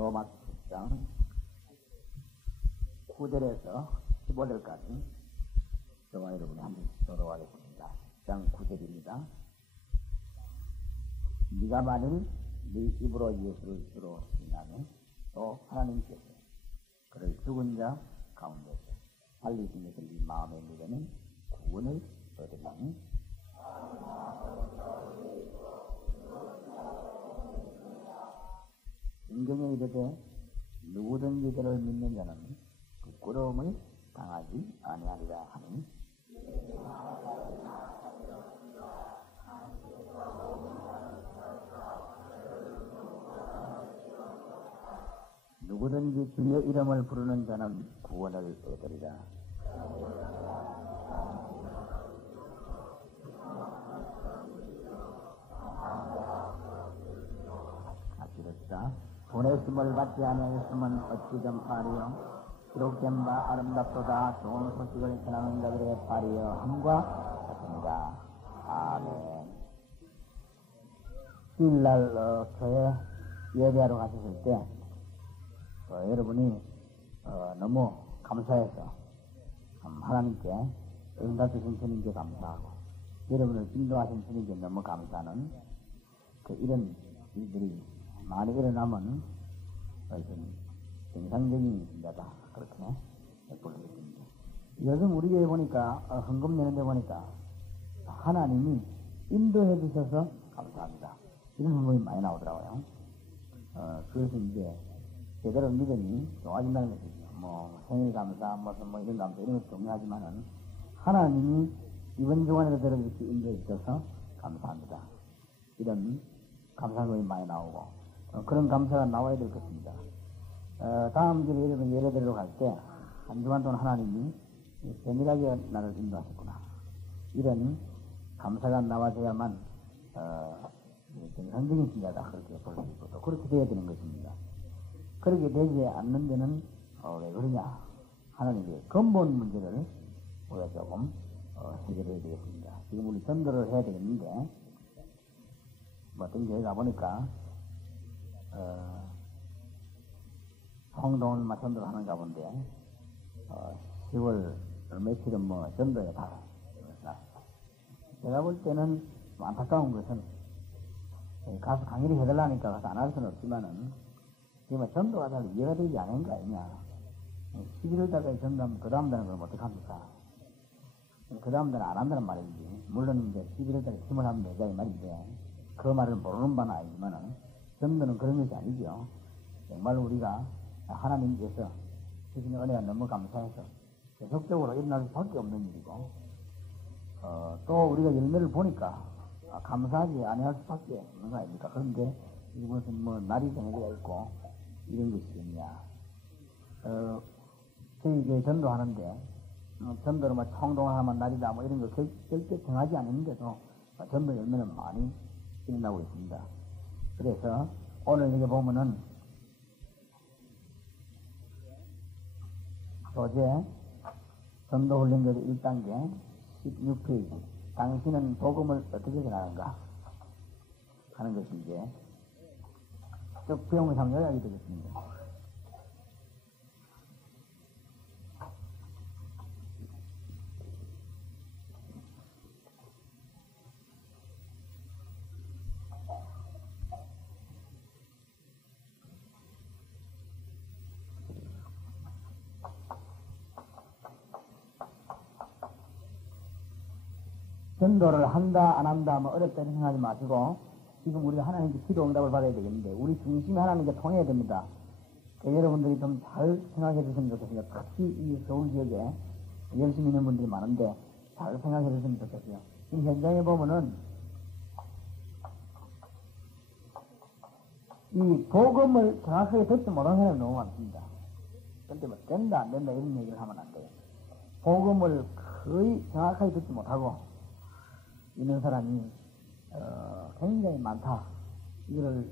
로마 7장 9절에서 15절까지 저와 여러분이 한번 돌아가겠습니다. 10장 9절입니다. 네가 만일 네 입으로 예수를 주로 인하면 또 하나님께서 그를 죽은 자 가운데서 살리신 것을 네 마음에 믿으면 구원을 얻으리니 성경에 이르되 누구든지 그를 믿는 자는 부끄러움을 당하지 아니하리라 하니 누구든지 주의 이름을 부르는 자는 구원을 얻으리라. 아시겠다. 보내심을 받지 아니하였으면 어찌 좀 파리요. 기록된 바 아름답도다. 좋은 소식을 전하는 자들의 파리여 함과 같습니다. 아멘. 주일날 교회 예배하러 가셨을 때 여러분이 너무 감사해서 하나님께 응답 주신 주님께 감사하고 여러분을 인도하신 주님께 너무 감사하는 이런 일들이 많이 일어나면 정상적인 신자다 그렇게 보여집니다. 요즘 우리 교회 보니까 헌금 내는데 보니까 하나님이 인도해 주셔서 감사합니다. 이런 헌금이 많이 나오더라고요. 그래서 이제 제대로 믿음이 좋아진다는 것이죠. 생일 감사, 이런 감사, 이런 것도 중요하지만은, 하나님이 이번 주간에도 이렇게 인도해 주셔서 감사합니다. 이런 감사금이 많이 나오고, 그런 감사가 나와야 될 것입니다. 다음 주에 여러분 예배드리러 갈 때, 한 주간 동안 하나님이 세밀하게 나를 인도하셨구나. 이런 감사가 나와줘야만, 정상적인 신자다. 그렇게 볼 수 있고, 또 그렇게 되어야 되는 것입니다. 그렇게 되지 않는 데는 왜 그러냐? 하나님의 근본 문제를 우리가 조금 해결해야 되겠습니다. 지금 우리 전도를 해야 되겠는데 어떤 교회 가보니까 홍동을 전도를 하는가 본데 10월 며칠은 전도에 다 제가 볼 때는 안타까운 것은 가서 강의를 해달라니까 가서 안 할 수는 없지만은 지금 전도가 잘 이해가 되지 않은 거 아니냐. 11월달까지 전도하면 그 다음 달은 그럼 어떡합니까? 그 다음 달은 안 한다는 말이지. 물론 이제 11월달에 힘을 하면 되자 이 말인데 그 말을 모르는 바는 아니지만은 전도는 그런 것이 아니죠. 정말 우리가 하나님께서 주신 은혜가 너무 감사해서 계속적으로 일어날 수밖에 없는 일이고 또 우리가 열매를 보니까 감사하지 아니할 수밖에 없는 거 아닙니까? 그런데 이것은 날이 정해져 있고 이런 것이겠냐. 저희 교회 전도하는데, 전도로 총동하면 날이다, 이런 거 절대 정하지 않는데도, 전도 열매는 많이 일어나고 있습니다. 그래서, 오늘 여기 보면은, 소재, 전도훈련교리 1단계, 16페이지. 당신은 복음을 어떻게 전하는가? 하는 것이 이제, 쭉 부용을 한번 요약이 되겠습니다. 전도를 한다, 안 한다, 어렵다 생각하지 마시고, 지금 우리가 하나님께 기도 응답을 받아야 되겠는데, 우리 중심이 하나님께 통해야 됩니다. 여러분들이 좀 잘 생각해 주시면 좋겠습니다. 특히 이 서울 지역에 열심히 있는 분들이 많은데, 잘 생각해 주시면 좋겠어요. 지금 현장에 보면은, 이 복음을 정확하게 듣지 못하는 사람이 너무 많습니다. 근데 된다, 안 된다, 이런 얘기를 하면 안 돼요. 복음을 거의 정확하게 듣지 못하고, 있는 사람이 굉장히 많다. 이거를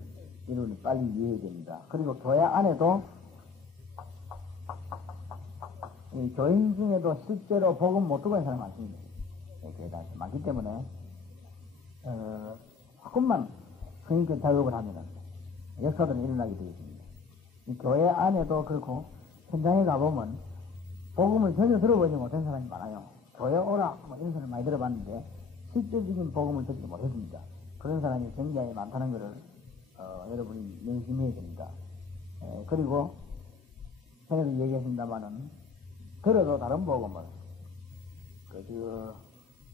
여러분이 빨리 이해해야 됩니다. 그리고 교회 안에도 이 교인 중에도 실제로 복음 못 듣고 있는 사람이 많습니다. 교회 다니시 많기 때문에 조금만 성인권 작업을 하면은 역사들은 일어나게 되어 있습니다. 이 교회 안에도 그렇고 현장에 가보면 복음을 전혀 들어보지 못한 사람이 많아요. 교회 오라 뭐 이런 소리를 많이 들어봤는데 실질적인 복음을 듣지 못했습니다. 그런 사람이 굉장히 많다는 것을 여러분이 명심해야 됩니다. 그리고 전에도 얘기했습니다마는 들어도 다른 복음을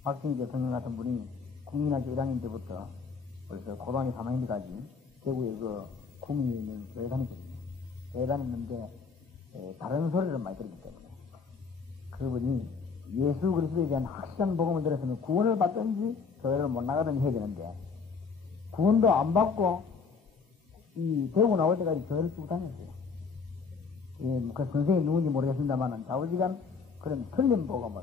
박정희 대통령 같은 분이 국민학교 1학년 때부터 벌써 고등학교 3학년 때까지 대구에 구미에 있는 교회 다녔거든요. 교회 다녔는데 다른 소리를 많이 들었기 때문에 그분이 예수 그리스도에 대한 확실한 복음을 들었으면 구원을 받든지 교회를 못 나가든지 해야 되는데 구원도 안 받고 이 대구 나올 때까지 교회를 쭉 다녔어요. 그 선생님이 누군지 모르겠습니다만 좌우지간 그런 틀린 복음을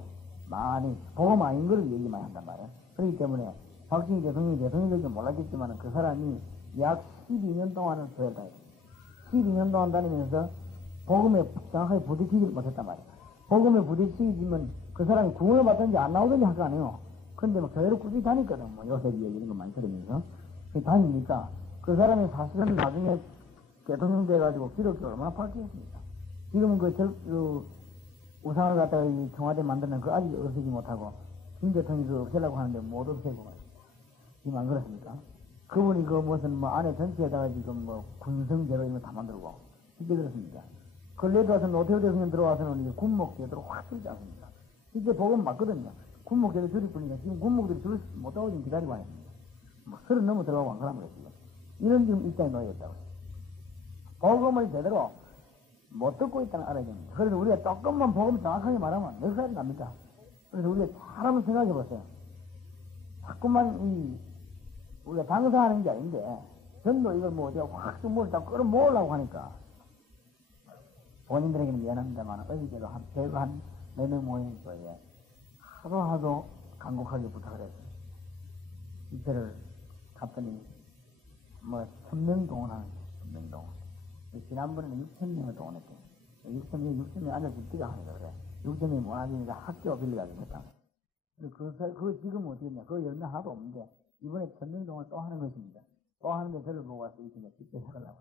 많이 복음 아닌 걸 얘기 많이 한단 말이에요. 그렇기 때문에 박정희 대통령이 될지 몰랐겠지만 그 사람이 약 12년 동안은 교회를 다녔어요. 12년 동안 다니면서 복음에 정확하게 부딪히지를 못했단 말이에요. 복음에 부딪히지면 그 사람이 구원을 받든지 안 나오든지 할 거 아니에요. 근데 뭐 교회를 꾸준히 다녔거든. 뭐 요셉 얘기 이런 거 많이 들으면서. 다니니까 그 사람이 사실은 나중에 대통령 돼가지고 기독교를 얼마나 바뀌었습니까? 지금은 우상을 갖다가 이 청와대 만드는 그 아직 없애지 못하고 김 대통령이 없애려고 하는데 못 없애고 지금 안 그렇습니까? 그분이 무슨 안에 전체에다가 지금 군성제로 이런 거 다 만들고 실제 그렇습니다. 근래에 와서 노태우 대통령 들어와서는 이제 군목제도로 확 줄지 않습니까? 실제 복음 맞거든요. 군목제도 줄일 뿐이니까 지금 군목들이 줄 못 하고 지금 기다리고 있습니다. 30 넘어 들어가고 안 그러면 그랬어요. 이런 지금 입장에 놓여있다고. 복음을 제대로 못 듣고 있다는 알아야 됩니다. 그래서 우리가 조금만 복음 정확하게 말하면 몇 살이 납니까? 그래서 우리가 잘 한번 생각해 보세요. 자꾸만 우리가 당사하는 게 아닌데, 전도 이걸 제가 확 좀 다 끌어모으려고 하니까, 본인들에게는 미안합니다만, 어저께도 대구 한 4명 모인 거에 하도 간곡하게 부탁을 했어요. 이때를 갔더니, 1000명 동원하는 거예요. 1000명 동원. 지난번에는 6000명을 동원했대요. 6,000명 앉아 죽기가 하니까 그래. 6,000명이 못 앉으니까 학교 빌려가지고 했다. 그거 지금 어떻게 했냐. 그거 열매 하나도 없는데, 이번에 1000명 동원 또 하는 것입니다. 또 하는데 저를 보고 와서 이렇게 직접 해달라고.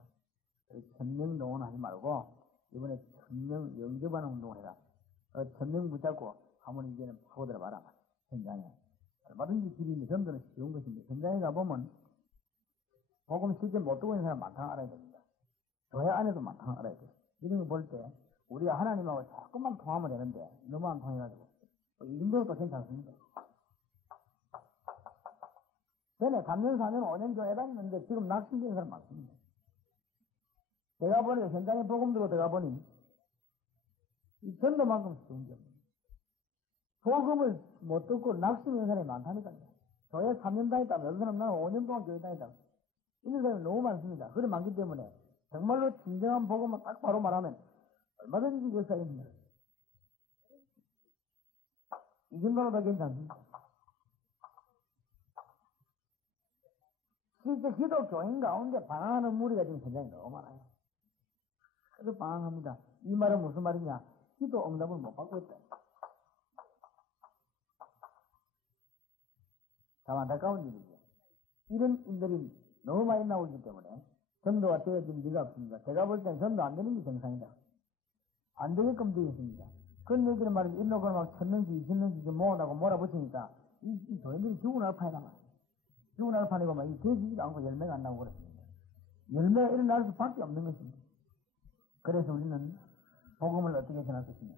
1000명 동원 하지 말고, 이번에 1000명 영접하는 운동을 해라. 1000명 붙잡고, 한번 이제는 파고들어 봐라. 현장에. 얼마든지 길이 전도는 쉬운 것인데, 현장에 가보면, 복음 실제 못 듣고 있는 사람 많다는 알아야 됩니다. 교회 안에도 많다는 알아야 돼요. 이런 거 볼 때, 우리가 하나님하고 조금만 통하면 되는데, 너무 안 통해가지고, 이 정도는 또 괜찮습니다. 전에 3년, 4년, 5년 교회 다녔는데, 지금 낙심된 사람 많습니다. 제가 보니까 현장에 복음 들고 들어가 보니, 이 전도만큼 쉬운 게 없습니다. 복음을 못 듣고 낙심된 사람이 많다니까요. 교회 3년 다녔다면, 어떤 사람 나는 5년 동안 교회 다녔다면, 이런 사람이 너무 많습니다. 그래 많기 때문에, 정말로 진정한 복음을 딱 바로 말하면, 얼마든지 역사가 있는 거예요. 이 정도로 다 괜찮습니다. 실제 기독교인 가운데 방황하는 무리가 지금 굉장히 너무 많아요. 그래서 방황합니다. 이 말은 무슨 말이냐? 기도 응답을 못 받고 있다. 참 안타까운 일이죠. 이런 일들이 너무 많이 나오기 때문에 전도가 되어진 리가 없습니다. 제가 볼 땐 전도 안 되는 게 정상이다. 안 되게끔 되겠습니다. 그런 얘기를 말하면 일로그는 막 1000명씩 2000명씩 모아나고 몰아붙이니까 이 교인들이 죽은 알판이란 말이에요. 죽은 알판이고 막 되지지도 않고 열매가 안 나오고 그렇습니다. 열매가 일어날 수밖에 없는 것입니다. 그래서 우리는 복음을 어떻게 전할 것이냐.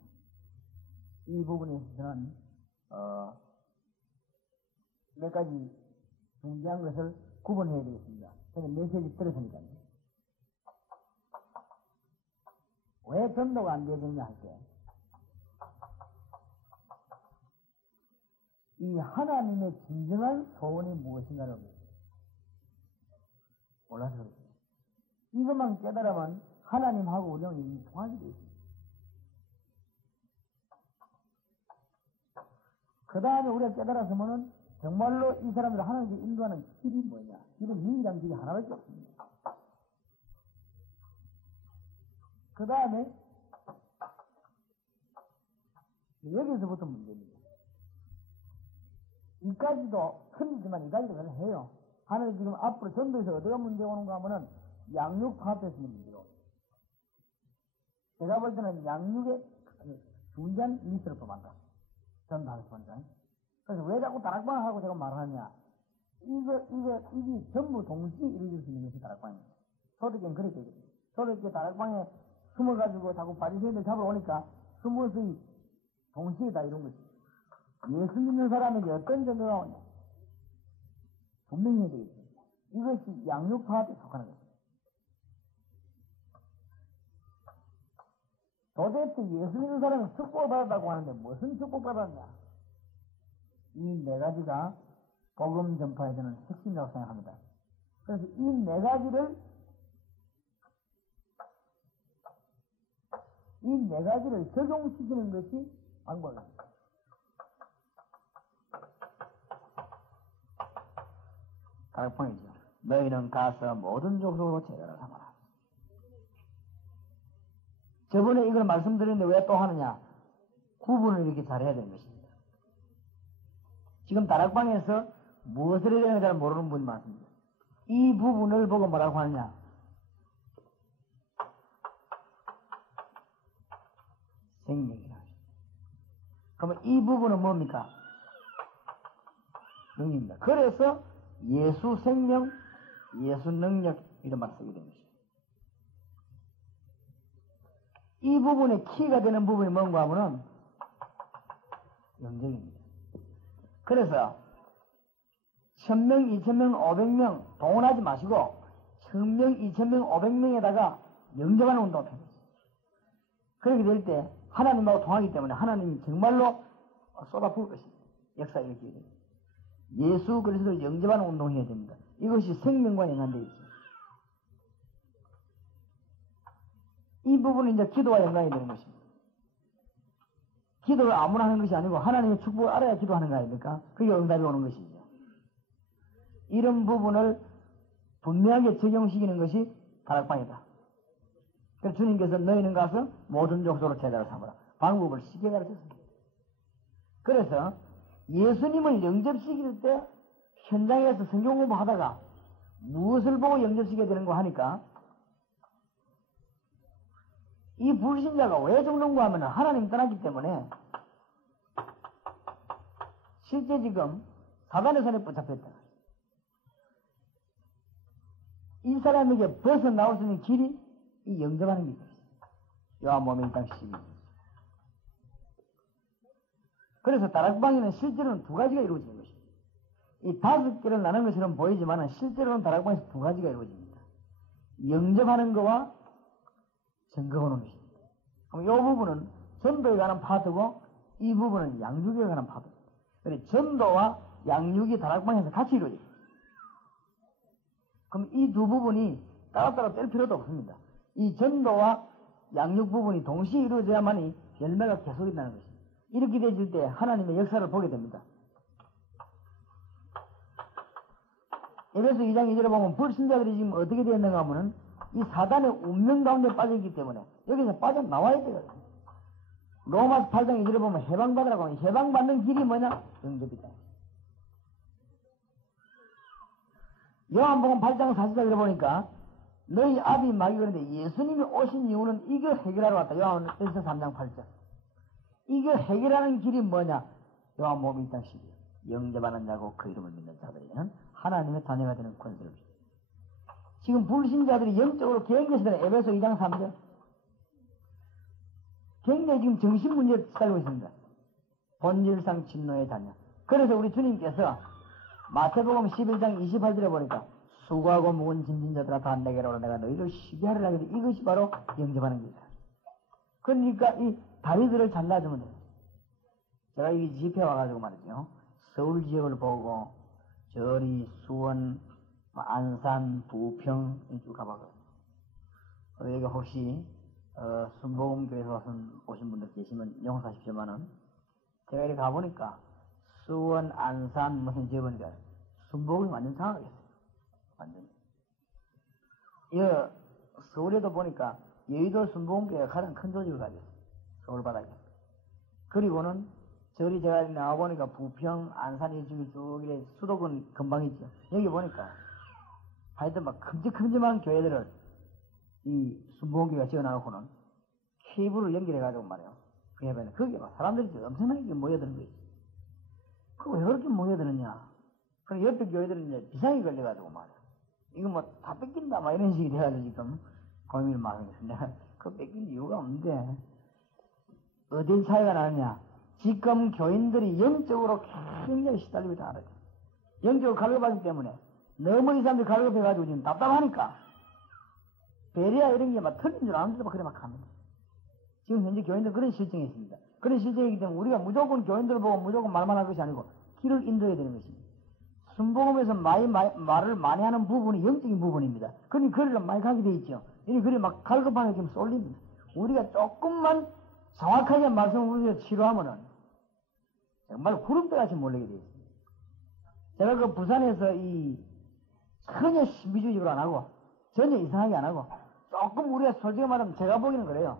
이 부분에 있어서는 몇 가지 중요한 것을 구분해야 되겠습니다. 저는 메시지 들었으니까요. 왜 전도가 안 되느냐 할 때, 이 하나님의 진정한 소원이 무엇인가를 몰라서 그렇습니다. 이것만 깨달으면 하나님하고 우리는 이미 통하게 되어 있습니다. 그 다음에 우리가 깨달았으면은 정말로 이 사람들을 하나님께 인도하는 길이 뭐냐? 길은 유일한 길이 하나밖에 없습니다. 그 다음에 여기서부터 문제입니다. 이까지도 큰이지만 이까지도 그냥 해요. 하나님 지금 앞으로 전도에서 어디가 문제가 오는가 하면은 양육 파업에서 문제가 옵니다. 제가 볼 때는 양육의 중간 밑으로 뽑았다. 전 다섯 번째. 그래서 왜 자꾸 다락방을 하고 제가 말하냐. 이게 전부 동시에 이루어질 수 있는 것이 다락방입니다. 초대교회는 그렇게 되거든요. 초대교회 다락방에 숨어가지고 자꾸 바리새인들 잡으러 오니까 숨어서 동시에 다 이룬 것이. 예수 믿는 사람에게 어떤 정도가 오냐. 분명히 해야 되겠습니다. 이것이 양육파한테 속하는 것입니다. 도대체 예수 믿는 사람은 축복을 받았다고 하는데 무슨 축복 받았냐? 이 네 가지가 복음 전파에 되는 핵심이라고 생각합니다. 그래서 이 네 가지를 적용시키는 것이 방법입니다. 다락방이죠. 너희는 가서 모든 족속으로 제자를 삼아라. 저번에 이걸 말씀드렸는데 왜 또 하느냐? 구분을 이렇게 잘해야 되는 것입니다. 지금 다락방에서 무엇을 해야 되는지 잘 모르는 분이 많습니다. 이 부분을 보고 뭐라고 하느냐? 생명이라. 그러면 이 부분은 뭡니까? 능력입니다. 그래서 예수 생명, 예수 능력 이런 말을 쓰게 된 것입니다. 이 부분의 키가 되는 부분이 뭔가 하면은 영적입니다. 그래서 1000명, 2000명, 500명 동원하지 마시고 1000명, 2000명, 500명에다가 영접하는 운동을 해야 됩니다. 그렇게 될 때 하나님하고 통하기 때문에 하나님이 정말로 쏟아부을 것입니다. 역사에 이렇게 됩니다. 예수 그리스도를 영접하는 운동을 해야 됩니다. 이것이 생명과 연관되어 있습니다. 이 부분은 이제 기도와 연관이 되는 것입니다. 기도를 아무나 하는 것이 아니고 하나님의 축복을 알아야 기도하는 거 아닙니까? 그게 응답이 오는 것이죠. 이런 부분을 분명하게 적용시키는 것이 다락방이다. 그래서 주님께서 너희는 가서 모든 족속으로 제자를 삼으라. 방법을 쉽게 가르쳤습니다. 그래서 예수님을 영접시킬 때 현장에서 성경 공부하다가 무엇을 보고 영접시켜야 되는 거 하니까 이 불신자가 왜 죽는가 하면 하나님 떠났기 때문에 실제 지금 사단의 손에 붙잡혔다. 이 사람에게 벗어나올 수 있는 길이 이 영접하는 길이다. 요한복음 1장 12절. 그래서 다락방에는 실제로는 두 가지가 이루어지는 것입니다. 이 5개를 나눈 것처럼 보이지만 실제로는 다락방에서 두 가지가 이루어집니다. 영접하는 것과 증거하는 것입니다. 그럼 이 부분은 전도에 관한 파트고 이 부분은 양육에 관한 파트입니다. 그래서 전도와 양육이 다락방에서 같이 이루어집니다. 그럼 이 두 부분이 따로따로 뗄 필요도 없습니다. 이 전도와 양육 부분이 동시에 이루어져야만이 열매가 계속 있다는 것입니다. 이렇게 되질 때 하나님의 역사를 보게 됩니다. 에베소 2장 2절에 보면 불신자들이 지금 어떻게 되었는가 하면은 이 사단의 운명 가운데 빠져있기 때문에 여기서 빠져나와야 되거든요. 로마서 8장 2절에 보면 해방받으라고 하면 해방받는 길이 뭐냐? 영접이다. 요한복음 8장 40절에 보니까 너희 아비 마귀가 그런데 예수님이 오신 이유는 이걸 해결하러 왔다. 요한복음 3장 8절. 이걸 해결하는 길이 뭐냐? 요한복음 1장 12절. 영접하는 자고 그 이름을 믿는 자들에게는 하나님의 자녀가 되는 권세를 줍니다. 지금 불신자들이 영적으로 개인것이라는 에베소 2장 3절. 굉장히 지금 정신문제에 시달리고 있습니다. 본질상 진노의 자녀. 그래서 우리 주님께서 마태복음 11장 28절에 보니까 수고하고 무거운 짐진 자들아 다 내게로 오라 내가 너희를 쉬게 하리라. 이것이 바로 영접하는 길이다. 그러니까 이 다리들을 잘라주면 돼요. 제가 이 집회 와가지고 말이죠. 서울 지역을 보고 저리 수원, 안산, 부평 쭉 가봐서 여기 혹시 순복음교회에서 오신 분들 계시면 용서하십시오만은 제가 이렇게 가보니까 수원, 안산 뭐 현지에 보니까 순복음이 완전 장악했어요. 완전히. 서울에도 보니까 여의도 순복음교회가 가장 큰 조직을 가졌어요. 서울 바닥에. 그리고는 저리 제가 나와보니까 부평, 안산 이쪽이 쭉 이래 수도권 근방 있죠. 여기 보니까 하여튼 막 큼직큼직한 교회들을 이 순복음교회가 지어놔놓고는 케이블을 연결해가지고 말이에요. 그 해변에. 거기에 막 사람들이 엄청나게 모여드는 거지. 그거 왜 그렇게 모여드느냐. 그럼 옆에 교회들은 이제 비상이 걸려가지고 말이에요. 이거 뭐 다 뺏긴다, 막 이런 식이 돼가지고 지금 고민을 막 하고 있어요. 내가 그거 뺏긴 이유가 없는데, 어딜 차이가 나느냐. 지금 교인들이 영적으로 굉장히 시달리고 있다 알아요. 영적으로 갈급하기 때문에 너무 이 사람들이 갈급해가지고 지금 답답하니까 베리아 이런 게 막 틀린 줄 아는데도 막 그래 막 합니다. 지금 현재 교인들 그런 실정이 있습니다. 그런 실정이기 때문에 우리가 무조건 교인들 보고 무조건 말만 할 것이 아니고 길을 인도해야 되는 것입니다. 순복음에서 말을 많이 하는 부분이 영적인 부분입니다. 그러니 거리를 많이 가게 돼 있죠. 이 거리 막 갈급하게 지금 쏠립니다. 우리가 조금만 정확하게 말씀을 우리가 치료하면은 정말 구름대같이 몰리게 돼 있습니다. 제가 그 부산에서 전혀 신비주의적으로 안 하고 전혀 이상하게 안 하고 조금 우리가 솔직히 말하면 제가 보기에는 그래요.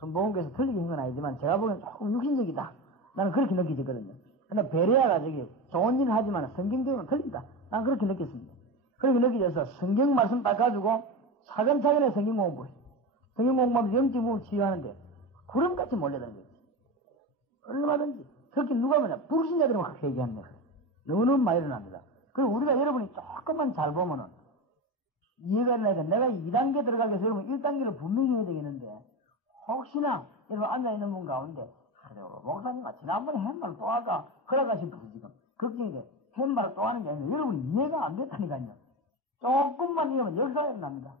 순복음께서 틀리게 한 건 아니지만 제가 보기에는 조금 육신적이다. 나는 그렇게 느끼거든요. 근데 베레아가 좋은 일을 하지만 성경적으로는 틀린다. 난 그렇게 느꼈습니다. 그렇게 느껴져서 성경 말씀 딱 가지고 차근차근히 성경 공부해. 성경 공부하면서 영적 부분을 치유하는데 구름같이 몰려드는 거지. 얼마든지. 특히 누가 뭐냐. 불신자들이 막 그렇게 얘기하는 거예요. 너무너무 많이 일어납니다. 그리고 우리가 여러분이 조금만 잘 보면은 이해가 되니까 내가 2단계 들어가기 위해서 여러분 1단계를 분명히 해야 되겠는데 혹시나 여러분 앉아있는 분 가운데 목사님아 지난번에 햇말 또 할까 그러가 싶어서 지금 걱정이 돼. 햇말을 또 하는 게 아니라 여러분이 이해가 안 됐다니까요. 조금만 이해하면 역사가 일어납니다.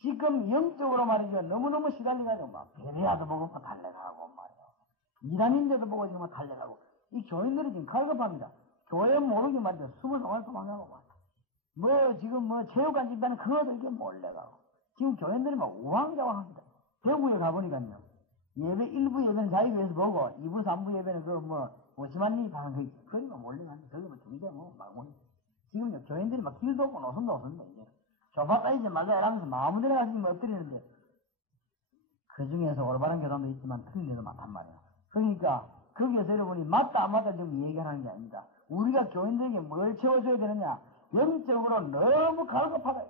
지금 영적으로 말이죠. 너무너무 시달려가지고 막 베레아도 보고 막 달려가고 말이야. 이단인데도 보고 지금 막 달려가고 이 교인들이 지금 갈급합니다. 교회 모르게 말이죠. 숨을 동안 도망가고 말이야. 뭐 지금 뭐 체육관 집단은 그거도 이렇게 몰려가고 지금 교인들이 막 우왕좌왕합니다. 대구에 가보니까요. 예배 1부 예배는 자유교회에서 보고 2부 3부 예배는 그 오시만 님이 하는 거 그러니까 몰려가는데 저기 뭐 중이자 막 지금요 교인들이 막 길도 없고 노선도 없습니다. 이제 좁았다 이제 말라 이러면서 마음대로 가지고 엎드리는데 그 중에서 올바른 교단도 있지만 틀린 데도 많단 말이에요. 그러니까 거기에서 여러분이 맞다 안 맞다 지금 얘기하는 게 아닙니다. 우리가 교인들에게 뭘 채워줘야 되느냐. 영적으로 너무 갈급하다.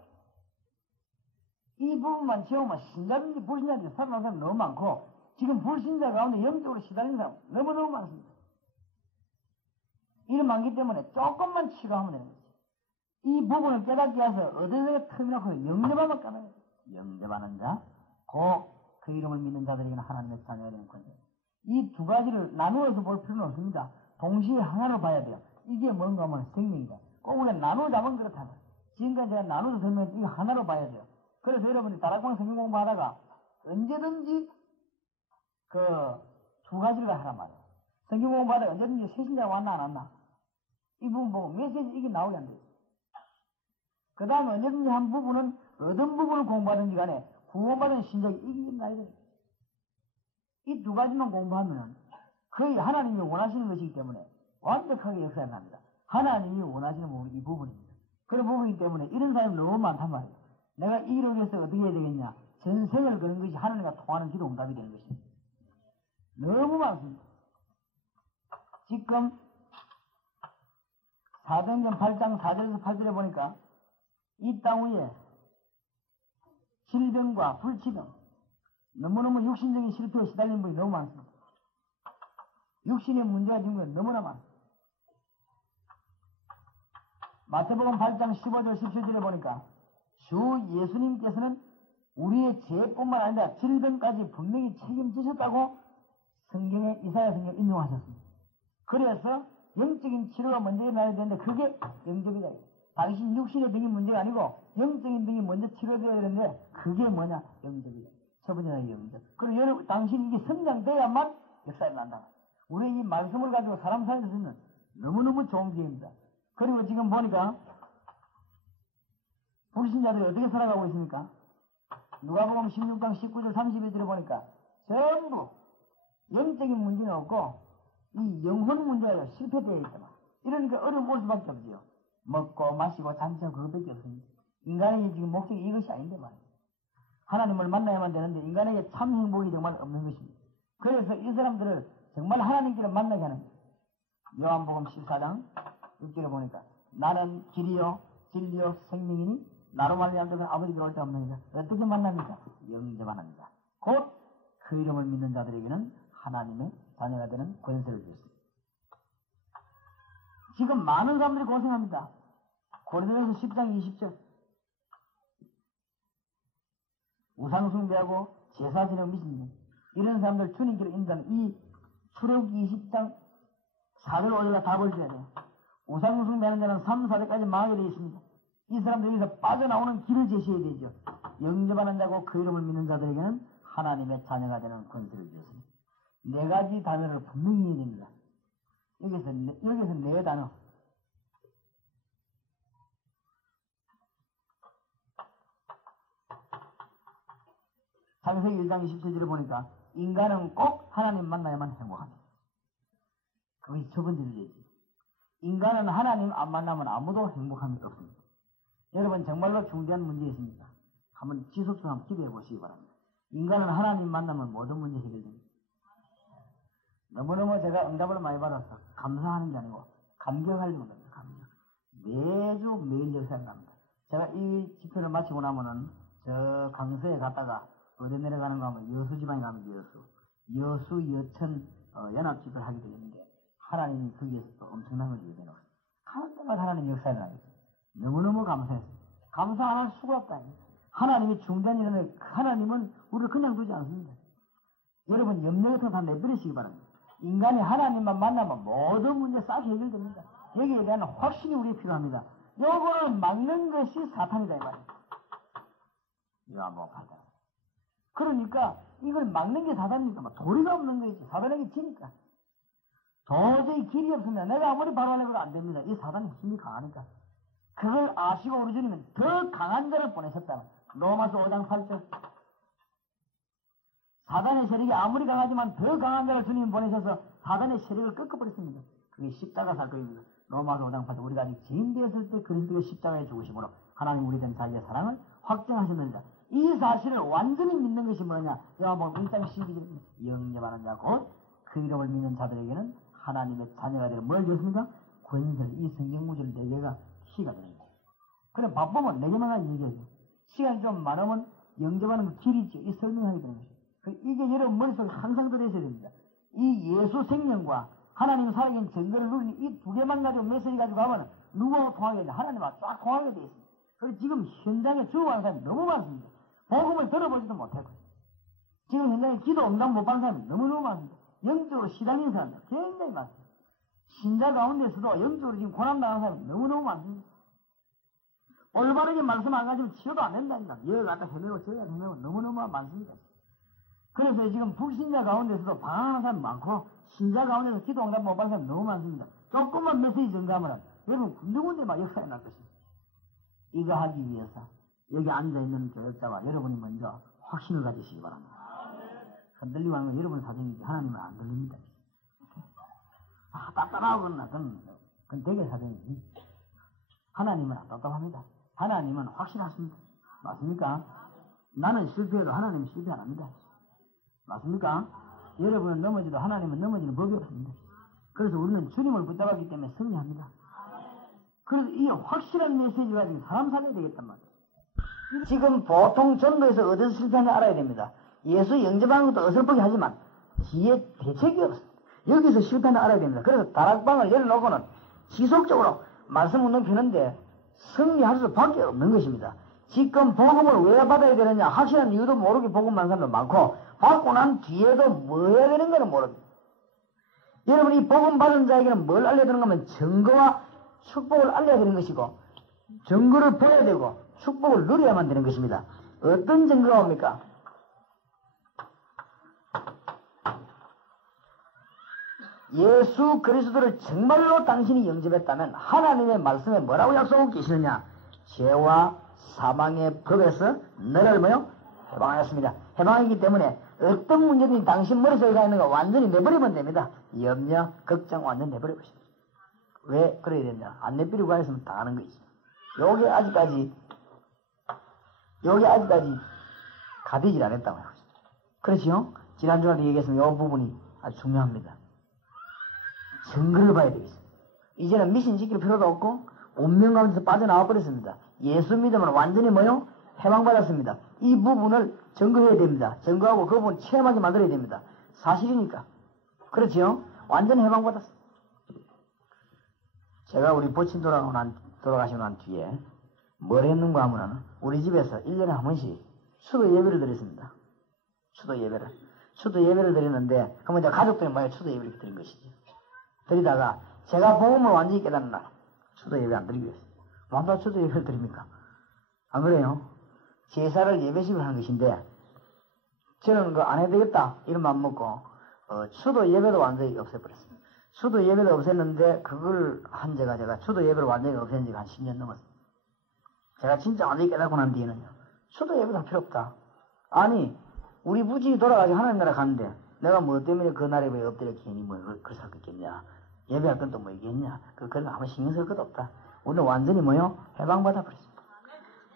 이 부분만 채우면 신자든지 불신자든지 살아나는 사람 너무 많고 지금 불신자 가운데 영적으로 시달리는 사람 너무너무 많습니다. 이런 많기 때문에 조금만 치료하면 되는 거죠. 이 부분을 깨닫게 해서 어디서 틈이 놓고 영접하면 까나요. 영접하는 자, 그 이름을 믿는 자들에게는 하나님의 자녀가 되는 권세. 이 두 가지를 나누어서 볼 필요는 없습니다. 동시에 하나로 봐야 돼요. 이게 뭔가 하면 생명이다. 꼭 우리가 나누자면 그렇다면 지금까지 제가 나누어서 설명해서 이거 하나로 봐야 돼요. 그래서 여러분이 다락방 성경 공부하다가 언제든지 그 두 가지를 하란 말이에요. 성경 공부하다가 언제든지 새신자가 왔나 안 왔나 이 부분 보고 메시지 이게 나오게 안 돼요. 그 다음에 언제든지 한 부분은 어떤 부분을 공부하든지 간에 구원받은 신적이 이긴다 이거예요. 이 두 가지만 공부하면 거의 하나님이 원하시는 것이기 때문에 완벽하게 역사가 납니다. 하나님이 원하시는 부분이 이 부분입니다. 그런 부분이기 때문에 이런 사람이 너무 많단 말이에요. 내가 이를 위해서 어떻게 해야 되겠냐. 전생을 거는 것이 하나님과 통하는 기도 응답이 되는 것입니다. 너무 많습니다. 지금 사도행전 8장 4절에서 8절에 보니까 이 땅 위에 질병과 불치병 너무너무 육신적인 실패에 시달리는 분이 너무 많습니다. 육신의 문제가 지는 건 너무나 많습니다. 마태복음 8장 15절 17절에 보니까 주 예수님께서는 우리의 죄뿐만 아니라 질병까지 분명히 책임지셨다고 성경에 이사야 성경 인용하셨습니다. 그래서 영적인 치료가 먼저 일어나야 되는데 그게 영적이다. 당신 육신의 병이 문제가 아니고 영적인 병이 먼저 치료되어야 되는데 그게 뭐냐? 영적이다. 첫 번째는 영적. 그리고 여러분 당신이 이게 성장돼야만 역사가 난다. 우리 이 말씀을 가지고 사람 살릴 수 있는 너무너무 좋은 기회입니다. 그리고 지금 보니까 불신자들이 어떻게 살아가고 있습니까? 누가복음 16장 19절 31절에 보니까 전부 영적인 문제는 없고 이 영혼 문제가 실패되어 있다. 이러니까 어려움 올 수밖에 없지요. 먹고 마시고 잠자고 그것밖에 없습니다. 인간에게 지금 목적이 이것이 아닌데 말이에요. 하나님을 만나야만 되는데 인간에게 참 행복이 정말 없는 것입니다. 그래서 이 사람들을 정말 하나님께를 만나게 하는 거예요. 요한복음 14장 6절에 보니까 나는 길이요 진리요 생명이니 나로 말미암아 아버지께 올 데 없느니라. 어떻게 만납니까? 영접합니다. 곧 그 이름을 믿는 자들에게는 하나님의 자녀가 되는 권세를 주었습니다. 지금 많은 사람들이 고생합니다. 고린도전서 10장 20절 우상숭배하고 제사 지내고 미신님 이런 사람들 주님께로 인도하는 이 출애굽기 20장 4절 5절과 답을 줘야 돼요. 우상숭배하는 자는 3, 4절까지 망하게 되어 있습니다. 이 사람들 여기서 빠져나오는 길을 제시해야 되죠. 영접하는 자고 그 이름을 믿는 자들에게는 하나님의 자녀가 되는 권세를 주었습니다. 네 가지 단어를 분명히 해야 됩니다. 여기서 네 단어. 창세기 1장 27절을 보니까 인간은 꼭 하나님 만나야만 행복합니다. 그것이 첫 번째 주제지. 인간은 하나님 안 만나면 아무도 행복함이 없습니다. 여러분 정말로 중대한 문제 있습니다. 한번 지속적으로 한번 기대해 보시기 바랍니다. 인간은 하나님 만나면 모든 문제 해결됩니다. 너무너무 제가 응답을 많이 받아서 감사하는 게 아니고 감격하려고 합니다. 감격. 매일 역사를 합니다. 제가 이 집회를 마치고 나면은 저 강서에 갔다가 어디 내려가는 거 하면 여수 지방에 가면 여수 여천 연합 집회를 하게 되겠는데 하나님이 거기에서 또 엄청난 걸 주게 되는 가는 때마다 하나님 역사를 하겠어요. 너무너무 감사했어요. 감사 안 할 수가 없다. 하나님이 중대한 일을 하나님은 우리를 그냥 두지 않습니다. 여러분 염려 같은 거 다 내버리시기 바랍니다. 인간이 하나님만 만나면 모든 문제 싹 해결됩니다. 여기에 대한 확신이 우리에 필요합니다. 요거를 막는 것이 사탄이다 이 말이에요. 요한복음 8장. 그러니까 이걸 막는 게 사단이니까 도리가 없는 거지. 사단에게 지니까. 도저히 길이 없습니다. 내가 아무리 바라려고 안 됩니다. 이 사단이 힘이 강하니까. 그걸 아시고 우리 주님은 더 강한 자를 보내셨다. 로마서 5장 8절. 사단의 세력이 아무리 강하지만 더 강한 자를 주님이 보내셔서 사단의 세력을 꺾어버렸습니다. 그게 십자가 사건입니다. 로마서 5장 8절. 우리가 아직 죄인되었을 때 그리스도의 십자가에 죽으심으로 하나님 우리에 대한 자기의 사랑을 확증하셨느니라. 이 사실을 완전히 믿는 것이 뭐냐? 요한복음 1장 12절. 영접하는 자 곧 그 이름을 믿는 자들에게는 하나님의 자녀가 되는 뭘 줬습니까? 권세를. 이 성경 구절 4개가 키가 됩니다. 그럼 바쁘면 4개만 얘기해요. 시간이 좀 많으면 영접하는 길이 있죠. 이 설명하게 되는 것이죠. 이게 여러분 머릿속에 항상 들어있어야 됩니다. 이 예수 생명과 하나님 살아계신 증거를 누리는 이 2개만 가지고 메시지 가지고 가면 누구하고 통하게 되냐? 하나님하고 쫙 통하게 되어 있습니다. 그리고 지금 현장에 죽어가는 사람이 너무 많습니다. 복음을 들어보지도 못하고 지금 현장에 기도 응답 못 받는 사람이 너무너무 많습니다. 영적으로 시달리는 사람이 굉장히 많습니다. 신자 가운데서도 영적으로 지금 고난당하는 사람이 너무너무 많습니다. 올바르게 말씀 안 가지고 치료도 안 된다니까. 여기 갔다 헤매고 저기 갔다 헤매고 너무너무 많습니다. 그래서 지금 불신자 가운데서도 방황하는 사람이 많고 신자 가운데서 기도 응답 못 받는 사람이 너무 많습니다. 조금만 메시지 전가하면 여러분 군데군데 막 역사에 날 것입니다. 이거 하기 위해서 여기 앉아있는 교역자와 여러분이 먼저 확신을 가지시기 바랍니다. 흔들리고 하는 건 여러분 사정이지 하나님은 안 들립니다. 답답하고 그러나 그건 되게 사정이지. 하나님은 안 답답합니다. 하나님은 확실하십니다. 맞습니까? 나는 실패해도 하나님은 실패 안 합니다. 맞습니까? 여러분은 넘어지도 하나님은 넘어지는 법이 없습니다. 그래서 우리는 주님을 붙잡았기 때문에 승리합니다. 그래서 이 확실한 메시지가 가지고 사람 살려야 되겠단 말이에요. 지금 보통 전도에서 어디서 실패하는지 알아야 됩니다. 예수 영접하는 것도 어설프게 하지만 뒤에 대책이 없습니다. 여기서 실패하는 알아야 됩니다. 그래서 다락방을 열어놓고는 지속적으로 말씀을 넘기는데 승리할 수밖에 없는 것입니다. 지금 복음을 왜 받아야 되느냐 확실한 이유도 모르게 복음만 사람도 많고 받고 난 뒤에도 뭐 해야 되는 거는 모릅니다. 여러분 이 복음 받은 자에게는 뭘 알려야 되는가 하면 증거와 축복을 알려야 되는 것이고 증거를 보여야 되고 축복을 누려야만 되는 것입니다. 어떤 증거가 옵니까? 예수 그리스도를 정말로 당신이 영접했다면 하나님의 말씀에 뭐라고 약속하고 계시느냐? 죄와 사망의 법에서 너를 뭐요? 해방하였습니다. 해방이기 때문에 어떤 문제든지 당신 머릿속에 가 있는 거 완전히 내버리면 됩니다. 염려, 걱정 완전히 내버리고 있습니다. 왜 그래야 되냐? 안 내버리고 가 있으면 당하는 거지. 요게 아직까지 가비질 안 했다고 해요. 그렇지요? 지난주에도 얘기했으면 이 부분이 아주 중요합니다. 증거를 봐야 되겠습니다. 이제는 미신 지킬 필요도 없고 운명 가운데서 빠져나와 버렸습니다. 예수 믿으면 완전히 뭐요? 해방받았습니다. 이 부분을 증거해야 됩니다. 증거하고 그 부분 체험하게 만들어야 됩니다. 사실이니까. 그렇지요? 완전 해방받았어. 제가 우리 부친 돌아가시고 난 뒤에 뭘 했는가 하면은 우리 집에서 1년에 한 번씩 추도 예배를 드렸습니다. 추도 예배를 드렸는데 그러면 이제 가족들이 뭐야 추도 예배를 드린 것이지. 드리다가 제가 복음을 완전히 깨닫는 날 추도 예배 안 드리고 있어요. 완전 추도 예배를 드립니까? 안 그래요? 제사를 예배식을 하는 것인데 저는 그거 안 해야 되겠다 이런 마음 먹고 추도 예배도 완전히 없애버렸습니다. 추도 예배를 없앴는데 그걸 한 제가 추도 예배를 완전히 없앤 지가 한 10년 넘었어요. 제가 진짜 완전히 깨닫고 난 뒤에는요. 추도 예배도 할 필요 없다. 아니 우리 부친이 돌아가지고 하나님 나라 가는데 내가 뭐 때문에 그 날에 왜 엎드려 괜히 뭐 그걸 살 거 있겠냐. 예배할 건 또 뭐 있겠냐. 그런 거 아무 신경 쓸 것도 없다. 우리는 완전히 뭐요? 해방받아 버렸습니다.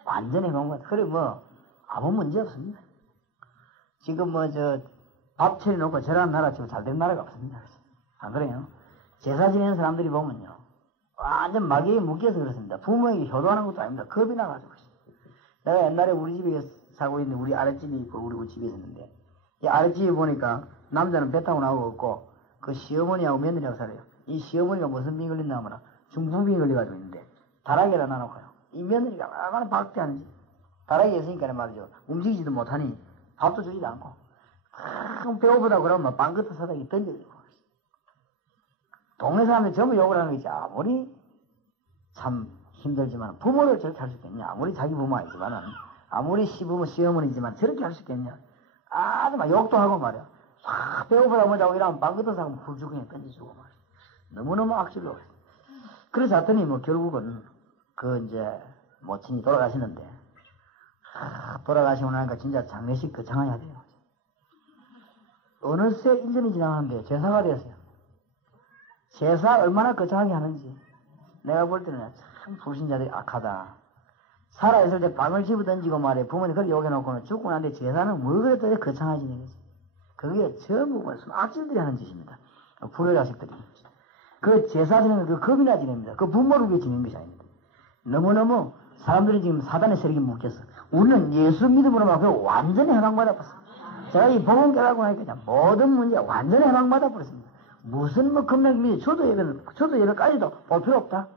완전히 해방받아. 그래 뭐 아무 문제 없습니다. 지금 밥 차려놓고 저런 나라 지금 잘 된 나라가 없습니다. 안 그래요? 제사 지내는 사람들이 보면요. 완전 마귀에 묶여서 그렇습니다. 부모에게 효도하는 것도 아닙니다. 겁이 나가지고. 내가 옛날에 우리 집에 살고 있는 우리 아랫집이 있고 우리 집에 있었는데 이 아랫집에 보니까 남자는 배 타고 나오고 없고 그 시어머니하고 며느리하고 살아요. 이 시어머니가 무슨 병이 걸린다 하면 중풍병이 걸려가지고 있는데 다락에다 놔놓고요. 이 며느리가 얼마나 박대하는지 다락에 있으니까 말이죠. 움직이지도 못하니 밥도 주지도 않고 배고프다 그러면 빵긋도 사다 던져주고 동네 사람들이 전부 욕을 하는 거지. 아무리 참 힘들지만 부모를 저렇게 할 수 있겠냐. 아무리 자기 부모 아니지만 아무리 시부모 시어머니지만 저렇게 할 수 있겠냐. 아주 막 욕도 하고 말이야. 싹 배고프다 뭐자고 이러면 빵긋도 사고 훌쩍 그냥 던져주고 말이야. 너무너무 악질로 그랬어. 그래서 하더니 뭐 결국은 이제 모친이 돌아가시는데 돌아가시고 나니까 진짜 장례식 거창해야 돼요. 어느새 1년이 지나가는데 제사가 되었어요. 제사 얼마나 거창하게 하는지 내가 볼 때는 참 불신자들이 악하다. 살아있을 때 빵을 집어 던지고 말해 부모님 그렇게 욕해놓고는 죽고 난데 제사는 뭘 그랬더니 거창해지는 거지. 그게 전부 악질들이 하는 짓입니다. 불효 자식들이. 그 제사 지내는 그 겁이나 지냅니다. 그 부모를 위해 지내는 것이 아닙니다. 너무너무 사람들이 지금 사단의 세력에 묶였어. 우리는 예수 믿음으로만 그 완전히 해방받아버렸어. 제가 이 복음 깨닫고 나니까 모든 문제 완전히 해방받아버렸습니다. 무슨 겁나게 믿어. 초도 예배까지도 볼 필요 없다.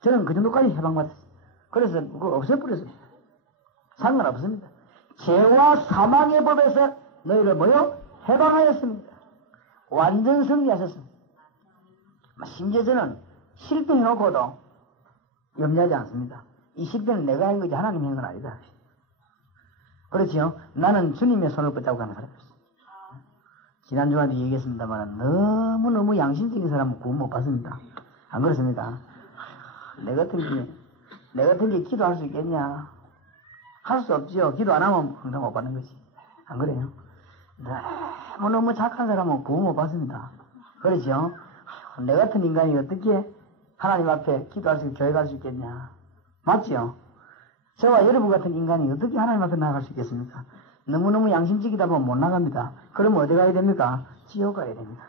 저는 그 정도까지 해방받았어요. 그래서 그거 없애버렸습니다. 상관없습니다. 죄와 사망의 법에서 너희를 뭐요? 해방하였습니다. 완전 승리하셨습니다. 심지어 저는 실패해놓고도 염려하지 않습니다. 이 실패는 내가 한 거지 하나님이 한 건 아니다. 그렇지요? 나는 주님의 손을 붙잡고 가는 사람이었어요. 지난주에도 얘기했습니다만 너무너무 양심적인 사람은 구원 못 받습니다. 안 그렇습니까? 내 같은 게 기도할 수 있겠냐? 할 수 없지요. 기도 안 하면 항상 못 받는 거지. 안 그래요? 너무 착한 사람은 구원 못 받습니다. 그렇죠? 내 같은 인간이 어떻게 하나님 앞에 기도할 수 있고 교회 갈 수 있겠냐? 맞지요? 저와 여러분 같은 인간이 어떻게 하나님 앞에 나아갈 수 있겠습니까? 너무너무 양심적이다 보면 못 나갑니다. 그럼 어디 가야 됩니까? 지옥 가야 됩니다.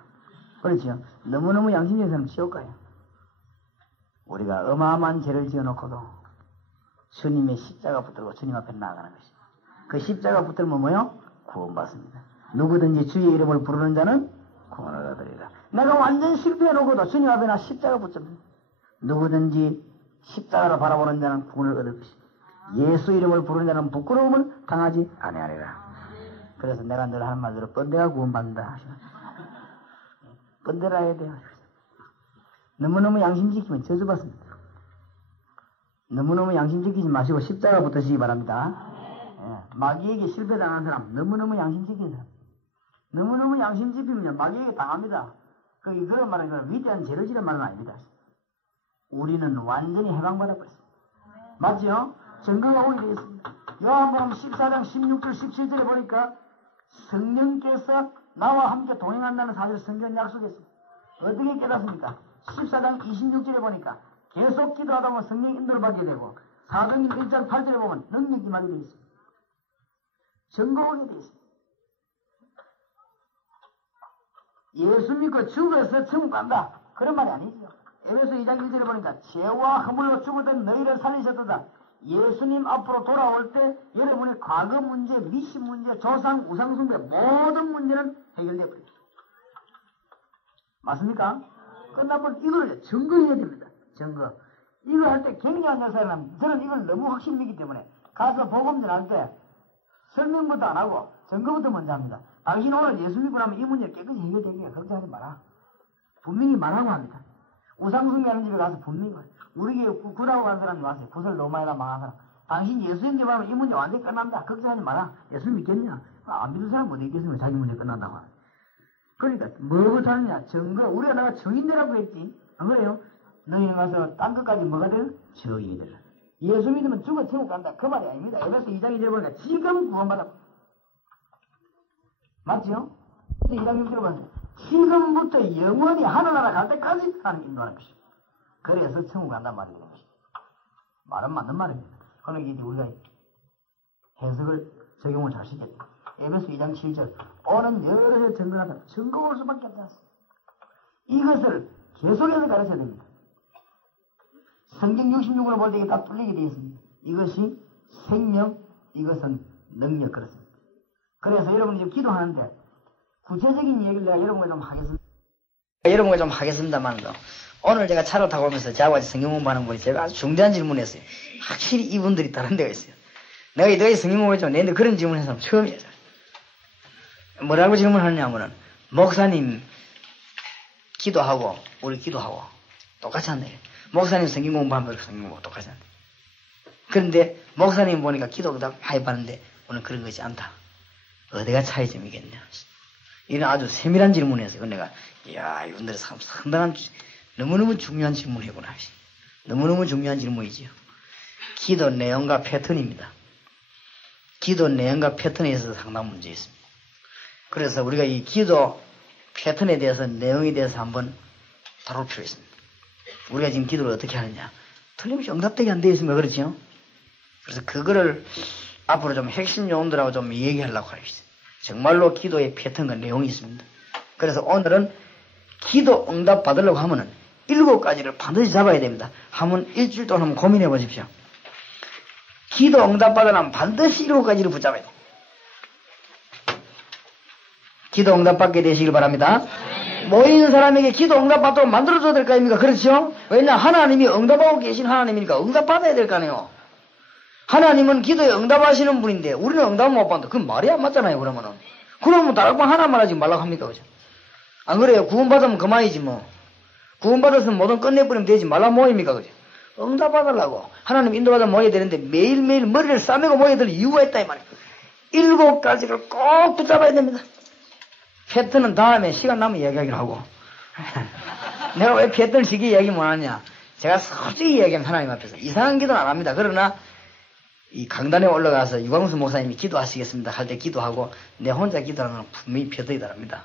그렇죠? 너무너무 양심적인 사람은 지옥 가요. 우리가 어마어마한 죄를 지어놓고도 주님의 십자가 붙들고 주님 앞에 나아가는 것입니다. 그 십자가 붙들면 뭐요? 구원받습니다. 누구든지 주의 이름을 부르는 자는 구원을 얻으리라. 내가 완전 실패해놓고도 주님 앞에 나 십자가 붙잡니다. 누구든지 십자가를 바라보는 자는 구원을 얻을 것입니다. 예수 이름을 부르는 자는 부끄러움을 당하지 아니하리라. 그래서 내가 늘 하는 말대로 뻔대가 구원받는다. 뻔대라 해야 돼요. 너무너무 양심 지키면 저주받습니다. 너무너무 양심 지키지 마시고 십자가 붙으시기 바랍니다. 예, 마귀에게 실패당한 사람, 너무너무 양심 지키는 사람. 너무너무 양심 지키면 마귀에게 당합니다. 그런 말은 그런 위대한 죄를 지는 말은 아닙니다. 우리는 완전히 해방받아버렸습니다. 맞죠? 증거가 오게 되어 있습니다. 요한복음 14장 16절 17절에 보니까 성령께서 나와 함께 동행한다는 사실을 성경은 약속했습니다. 어떻게 깨닫습니까? 14장 26절에 보니까 계속 기도하다 보면 성령 인도를 받게 되고 사도행전 1장 8절에 보면 능력이 임하게 되어 있습니다. 증거 오게 되어 있습니다. 예수 믿고 죽어서 천국 간다. 그런 말이 아니죠. 에베소 2장 1절에 보니까 죄와 허물로 죽었던 너희를 살리셨도다. 예수님 앞으로 돌아올 때 여러분의 과거 문제, 미신 문제, 조상, 우상숭배 모든 문제는 해결되어 버립니다. 맞습니까? 끝나면 이걸 증거해야 됩니다. 증거. 이거 할 때 굉장히 한 사람은 저는 이걸 너무 확실히 믿기 때문에 가서 복음 전할 때 설명부터 안 하고 증거부터 먼저 합니다. 당신 오늘 예수 믿고 나면 이 문제 깨끗이 해결되게 걱정하지 마라. 분명히 말하고 합니다. 우상숭배하는 집에 가서 분명히 말해요. 우리 교회 구라고 간 사람이 왔어요. 구설 너무 많이 다 망한 사람. 당신 예수 믿는 집 하면 이 문제 완전히 끝난다. 걱정하지 마라. 예수 믿겠냐? 안 믿는 사람 못 믿겠으면 자기 문제 끝난다고 하는. 그러니까 뭐부터 하느냐? 증거. 우리가 내가 증인되라고 했지. 안 그래요? 너희는 가서 땅 끝까지 뭐가 돼? 증인이 되라. 예수 믿으면 죽어 천국 간다. 그 말이 아닙니다. 에베소 2장 1절 보니까 지금 구원받아. 맞죠? 그래서 2장 6절 보니까 지금부터 영원히 하늘나라 갈 때까지 하나님 인도하는 것이죠. 그래서 천국 간단 말이 되는 것이죠. 말은 맞는 말입니다. 그러니까 이제 우리가 해석을 적용을 잘 시켰다. 에베소 2장 7절 오는 여러 증거하다 증거 올 수밖에 없지 않습니다. 이것을 계속해서 가르쳐야 됩니다. 성경 66으로 볼 때 이게 다 뚫리게 되어 있습니다. 이것이 생명, 이것은 능력 그렇습니다. 그래서 여러분이 지금 기도하는데 구체적인 얘기를 내가 여러분과 좀 하겠습니다만 오늘 제가 차를 타고 오면서 저하고 같이 성경 공부하는 분이 제가 아주 중대한 질문을 했어요. 확실히 이분들이 다른 데가 있어요. 내가 너희 성경 공부했지만 내한테 그런 질문을 해서 처음이에요. 뭐라고 질문하느냐면은 목사님 기도하고 우리 기도하고 똑같이 한대. 목사님 성경 공부하면 성경 공부 똑같이 한대. 그런데 목사님 보니까 기도보다 많이 받는데 오늘 그런 것이 않다. 어디가 차이점이겠냐. 이런 아주 세밀한 질문이었어요. 내가 이야 이분들이 상당한 너무너무 중요한 질문이구나. 너무너무 중요한 질문이지요. 기도 내용과 패턴입니다. 기도 내용과 패턴에 있어서 상당한 문제 있습니다. 그래서 우리가 이 기도 패턴에 대해서 내용에 대해서 한번 다룰 필요가 있습니다. 우리가 지금 기도를 어떻게 하느냐. 틀림없이 응답되게 안 되어 있습니다. 그렇죠? 그래서 그거를 앞으로 좀 핵심 요원들하고 좀 얘기하려고 하고 있어요. 정말로 기도의 패턴과 내용이 있습니다. 그래서 오늘은 기도 응답 받으려고 하면은 7가지를 반드시 잡아야 됩니다. 한번 일주일 동안 한번 고민해 보십시오. 기도 응답 받으려면 반드시 7가지를 붙잡아야 돼요. 기도 응답 받게 되시길 바랍니다. 모이는 사람에게 기도 응답 받도록 만들어줘야 될 거 아닙니까? 그렇죠? 왜냐 하나님이 응답하고 계신 하나님이니까 응답 받아야 될 거 아니에요. 하나님은 기도에 응답하시는 분인데 우리는 응답 못 받는다. 그건 말이 안 맞잖아요. 그러면 다락방 하나만 하지 말라고 합니까? 그죠? 안 그래요? 구원받으면 그만이지 뭐. 구원받았으면 뭐든 끝내버리면 되지 말라 모입니까? 그죠? 응답 받으려고 하나님 인도받아 모여야 되는데 매일매일 머리를 싸매고 모여야 될 이유가 있다 이 말이에요. 7가지를 꼭 붙잡아야 됩니다. 패턴은 다음에 시간 나면 이야기하기로 하고. 내가 왜 패턴 시기 이야기 못하냐. 제가 솔직히 이야기하면 하나님 앞에서 이상한 기도는 안 합니다. 그러나 이 강단에 올라가서 유광수 목사님이 기도하시겠습니다 할 때 기도하고 내 혼자 기도하는 건 분명히 패턴이 다릅니다.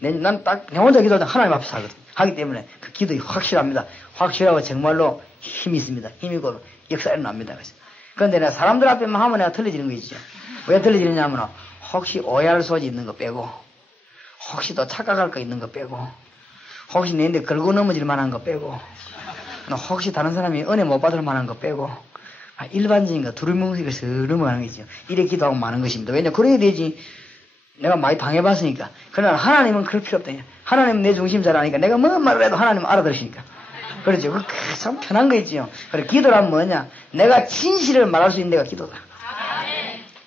난 딱 내 혼자 기도할 때 하나님 앞에서 하거든. 하기 때문에 그 기도가 확실합니다. 확실하고 정말로 힘이 있습니다. 힘이고 역사가 일어납니다. 그런데 내가 사람들 앞에만 하면 내가 틀려지는 거 있죠. 왜 틀려지느냐 하면 혹시 오해할 소지 있는 거 빼고 혹시 또 착각할 거 있는 거 빼고 혹시 내인데 걸고 넘어질 만한 거 빼고 혹시 다른 사람이 은혜 못 받을 만한 거 빼고 일반적인 거 두루뭉술이 슥 넘어가는 거죠. 이래 기도하고 마는 것입니다. 왜냐 그래야 되지. 내가 많이 당해봤으니까. 그러나 하나님은 그럴 필요 없다. 하나님은 내 중심 잘 아니까 내가 뭐 말을 해도 하나님은 알아들으시니까. 그렇죠. 참 편한 거 있지요. 그래 기도란 뭐냐. 내가 진실을 말할 수 있는 데가 기도다.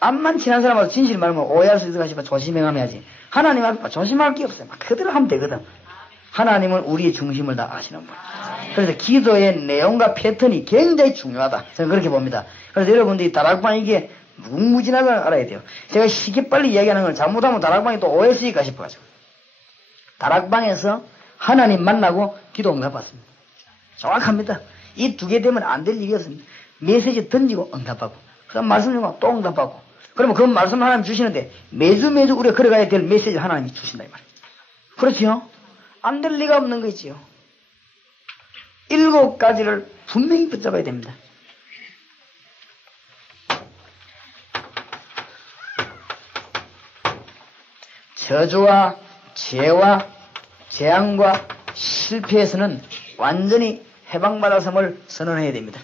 암만 친한 사람하고 진실을 말하면 오해할 수 있을까 싶어 조심해야지. 하나님 앞에 조심할 게 없어요. 막 그대로 하면 되거든. 하나님은 우리의 중심을 다 아시는 분. 그래서 기도의 내용과 패턴이 굉장히 중요하다. 저는 그렇게 봅니다. 그래서 여러분들이 다락방 이게 무궁무진하게 알아야 돼요. 제가 쉽게 빨리 이야기하는 걸 잘못하면 다락방이 또 오해 쓰일까 싶어가지고. 다락방에서 하나님 만나고 기도 응답받습니다. 정확합니다. 이 2개 되면 안 될 일이 없습니다. 메시지 던지고 응답하고, 그 다음 말씀 주고 또 응답하고, 그러면 그 말씀 하나님 주시는데 매주 우리가 걸어가야 될 메시지를 하나님이 주신다 이 말이에요. 그렇죠? 안 될 리가 없는 거 있지요. 7가지를 분명히 붙잡아야 됩니다. 저주와 죄와 재앙과 실패에서는 완전히 해방받았음을 선언해야 됩니다.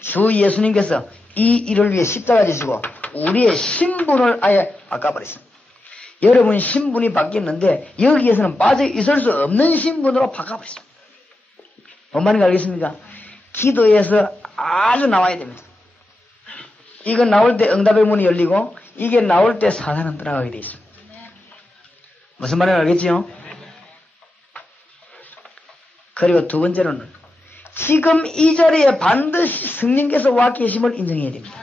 주 예수님께서 이 일을 위해 십자가 지시고 우리의 신분을 아예 바꿔버렸습니다. 여러분 신분이 바뀌었는데 여기에서는 빠져 있을 수 없는 신분으로 바꿔버렸습니다. 뭔 말인지 알겠습니까? 기도에서 아주 나와야 됩니다. 이건 나올 때 응답의 문이 열리고 이게 나올 때 사단은 떠나가게 되어 있습니다. 무슨 말인지 알겠지요? 그리고 두 번째로는 지금 이 자리에 반드시 성령께서 와 계심을 인정해야 됩니다.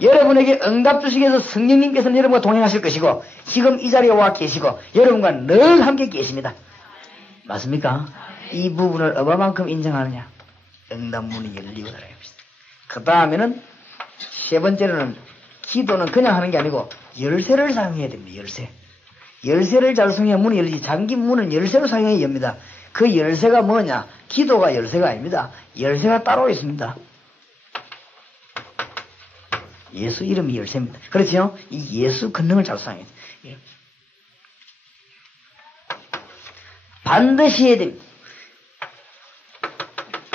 여러분에게 응답 주시기 위해서 성령님께서는 여러분과 동행하실 것이고 지금 이 자리에 와 계시고 여러분과 늘 함께 계십니다. 맞습니까? 이 부분을 얼마만큼 인정하느냐? 응답문이 열리고 나갑니다. 그 다음에는 세 번째로는 기도는 그냥 하는 게 아니고 열쇠를 사용해야 됩니다. 열쇠를 잘 사용해야 문이 열리지. 잠긴 문은 열쇠로 사용해야 엽니다. 그 열쇠가 뭐냐? 기도가 열쇠가 아닙니다. 열쇠가 따로 있습니다. 예수 이름이 열쇠입니다. 그렇죠? 이 예수 권능을 잘 사용해야 됩니다. 반드시 해야 됩니다.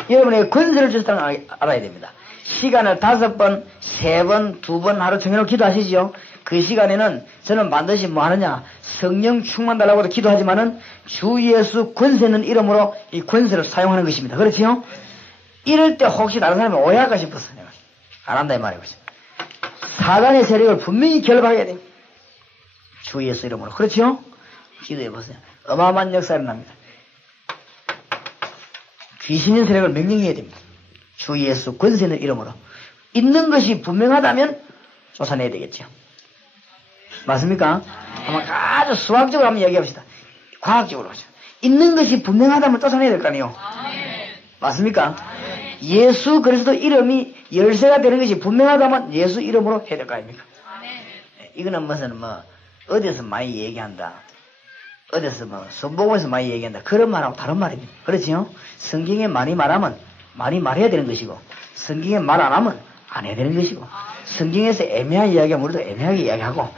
여러분에게 권세를 주셨다는 걸 알아야 됩니다. 시간을 5번, 3번, 2번 하루 정해놓고 기도하시죠. 그 시간에는 저는 반드시 뭐 하느냐? 성령 충만 달라고 해도 기도하지만은 주 예수 권세 있는 이름으로 이 권세를 사용하는 것입니다. 그렇지요? 이럴 때 혹시 다른 사람이 오해할까 싶어서 내가 안 한다 이 말이에요. 사단의 세력을 분명히 결박해야 돼요. 주 예수 이름으로. 그렇지요? 기도해보세요. 어마어마한 역사가 일어납니다. 귀신의 세력을 명령해야 됩니다. 주 예수 권세 있는 이름으로. 있는 것이 분명하다면 쫓아내야 되겠죠. 맞습니까? 한번 아주 수학적으로 한번 얘기합시다. 과학적으로 하죠. 있는 것이 분명하다면 쫓아내야 될 거 아니에요. 맞습니까? 예수 그리스도 이름이 열쇠가 되는 것이 분명하다면 예수 이름으로 해야 될 거 아닙니까? 이거는 무슨 어디서 많이 얘기한다. 어디서 선복음에서 많이 얘기한다. 그런 말하고 다른 말입니다. 그렇지요? 성경에 많이 말하면 많이 말해야 되는 것이고 성경에 말 안 하면 안 해야 되는 것이고 성경에서 애매한 이야기하면 우리도 애매하게 이야기하고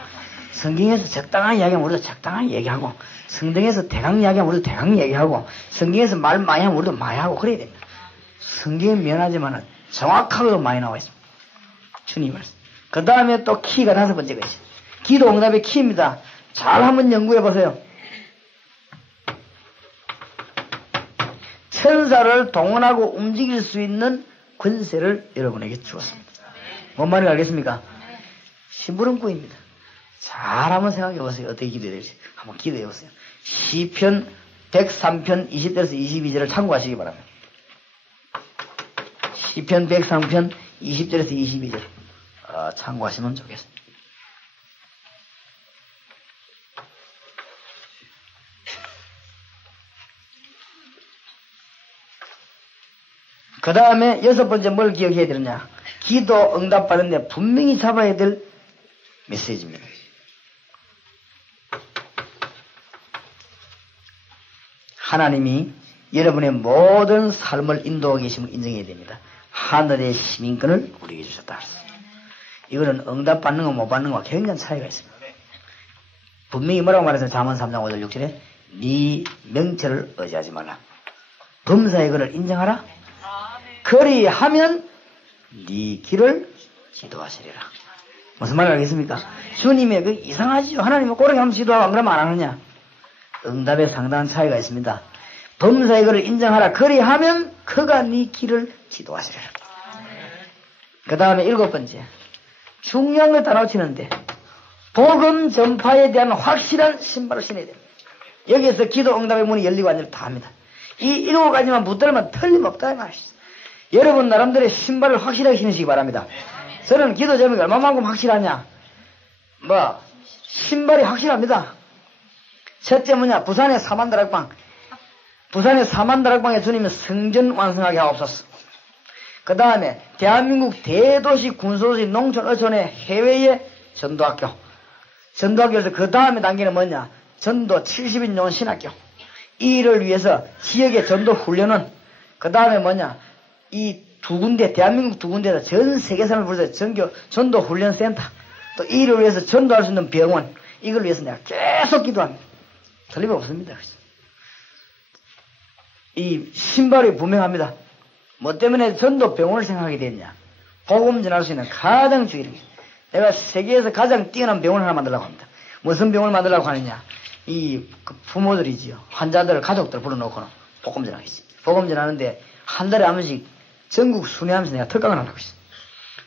성경에서 적당한 이야기하면 우리도 적당한 이야기하고 성경에서 대강 이야기하면 우리도 대강 이야기하고 성경에서 말 많이 하면 우리도 많이 하고 그래야 됩니다. 성경은 미안하지만 정확하게도 많이 나와 있습니다. 주님 말씀. 그 다음에 또 키가 5번째가 있어요. 기도 응답의 키입니다. 잘 한번 연구해 보세요. 천사를 동원하고 움직일 수 있는 권세를 여러분에게 주었습니다. 뭔 말인지 알겠습니까? 심부름꾼입니다. 잘 한번 생각해 보세요. 어떻게 기도해야 될지. 한번 기도해 보세요. 시편 103편 20절에서 22절을 참고하시기 바랍니다. 시편 103편 20절에서 22절 참고하시면 좋겠습니다. 그 다음에 6번째 뭘 기억해야 되느냐. 기도 응답 받는데 분명히 잡아야 될 메시지입니다. 하나님이 여러분의 모든 삶을 인도하고 계심을 인정해야 됩니다. 하늘의 시민권을 우리에게 주셨다. 이거는 응답 받는 거 못 받는 거와 굉장한 차이가 있습니다. 분명히 뭐라고 말해서 잠언 3장 5절 6절에 네 명철을 의지하지 말라. 범사의 것을 인정하라. 그리하면 네 길을 지도하시리라. 무슨 말을 알겠습니까? 주님의 그 이상하지요. 하나님은 꼬르게 하면 지도하고 안 그러면 안 하느냐. 응답에 상당한 차이가 있습니다. 범사의 것을 인정하라. 그리하면 그가 네 길을 지도하시리라. 그 다음에 7번째. 중요한 걸 다 놓치는데 복음 전파에 대한 확실한 신발을 신어야 됩니다. 여기에서 기도 응답의 문이 열리고 안 열리고 다 합니다. 이 7가지만 붙들면 틀림없다 이 말이죠. 여러분 나름대로 신발을 확실하게 신으시기 바랍니다. 저는 기도 제목이 얼마만큼 확실하냐. 신발이 확실합니다. 첫째 뭐냐. 부산의 사만다락방. 부산의 사만다락방에 주님은 성전 완성하게 하옵소서. 그 다음에 대한민국 대도시 군소도시 농촌 어촌의 해외의 전도학교. 전도학교에서 그 다음에 단계는 뭐냐. 전도 70인용 신학교. 이 일을 위해서 지역의 전도 훈련은 그 다음에 뭐냐. 이 2군데 대한민국 2군데에서 전 세계 사람을 부르서 전도 훈련센터. 또 이 일을 위해서 전도할 수 있는 병원. 이걸 위해서 내가 계속 기도합니다. 틀림없습니다. 이 신발이 분명합니다. 뭐 때문에 전도 병원을 생각하게 됐냐? 복음 전할 수 있는 가장 주의를. 내가 세계에서 가장 뛰어난 병원을 하나 만들려고 합니다. 무슨 병원을 만들려고 하느냐? 그 부모들이지요. 환자들, 가족들 불러놓고는 복음 전하겠지. 복음 전하는데 한 달에 한 번씩 전국 순회하면서 내가 특강을 하고 있어.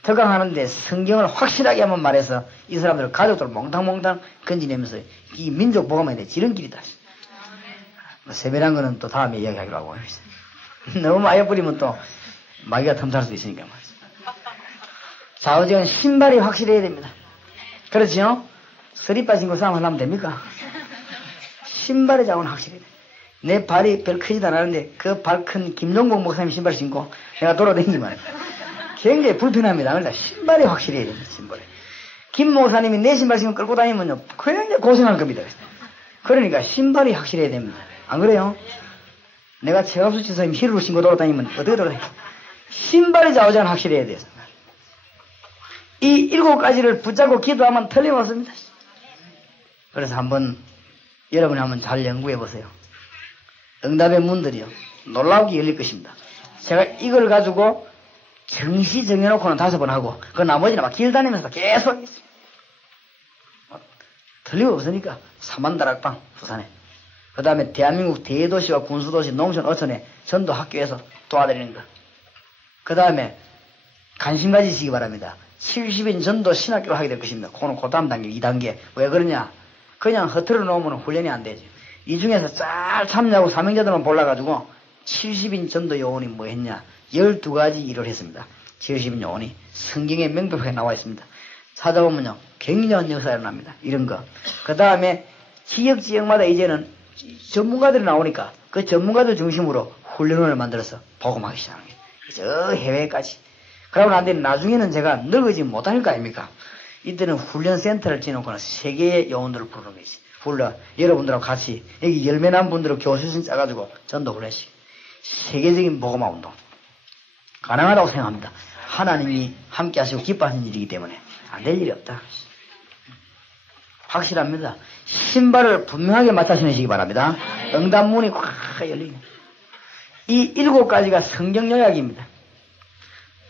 특강하는데 성경을 확실하게 한번 말해서 이 사람들 가족들 몽땅몽땅 건지내면서 이 민족 복음에 대해 지름길이다. 세배란 거는 또 다음에 이야기하기로 하고 너무 많이 뿌리면 또 마귀가 틈탈 수도 있으니까 말이죠. 좌우지간 신발이 확실해야 됩니다. 그렇지요? 서리빠 신고 싸움 하려면 됩니까? 신발의 자국은 확실해야 돼. 내 발이 별 크지도 않았는데 그 발 큰 김종국 목사님 신발 신고 내가 돌아다니기만 해. 굉장히 불편합니다. 그러니까 신발이 확실해야 됩니다. 신발이. 김 목사님이 내 신발 신고 끌고 다니면요 굉장히 고생할 겁니다. 그러니까 신발이 확실해야 됩니다. 안 그래요? 내가 최갑수 지사님 히루를 신고 돌아다니면 어떻게 돌아다니? 신발이 좌우지간 확실해야 돼요. 이 7가지를 붙잡고 기도하면 틀림없습니다. 그래서 한번 여러분이 한번 잘 연구해 보세요. 응답의 문들이요 놀라우게 열릴 것입니다. 제가 이걸 가지고 정시 정해놓고는 5번 하고 그 나머지는 막 길다니면서 계속 하겠습니다. 틀림없으니까 사만다락방 부산에 그 다음에 대한민국 대도시와 군수도시 농촌 어촌에 전도학교에서 도와드리는 것. 그 다음에 관심 가지시기 바랍니다. 70인 전도 신학교를 하게 될 것입니다. 그거는 그 다음 단계 2단계. 왜 그러냐? 그냥 허투루 놓으면 훈련이 안 되죠. 이 중에서 잘 참여하고 사명자들만 골라가지고 70인 전도 요원이 뭐 했냐? 12가지 일을 했습니다. 70인 요원이 성경에 명백하게 나와 있습니다. 찾아보면요 굉장한 역사가 일어납니다. 이런 거. 그 다음에 지역마다 이제는 전문가들이 나오니까 그 전문가들 중심으로 훈련을 만들어서 복음하기 시작하는 거예요. 저 해외까지. 그러고 난 뒤에 나중에는 제가 늙어지지 못할 거 아닙니까? 이때는 훈련센터를 지어놓고는 세계의 요원들을 부르는 거지. 여러분들하고 같이 여기 열매난 분들을 교수진 짜가지고 전도 훈련식. 세계적인 복음화 운동. 가능하다고 생각합니다. 하나님이 함께 하시고 기뻐하시는 일이기 때문에 안 될 일이 없다. 확실합니다. 신발을 분명하게 맡아 신으시기 바랍니다. 응답문이 확 열리네. 이 7가지가 성경 요약입니다.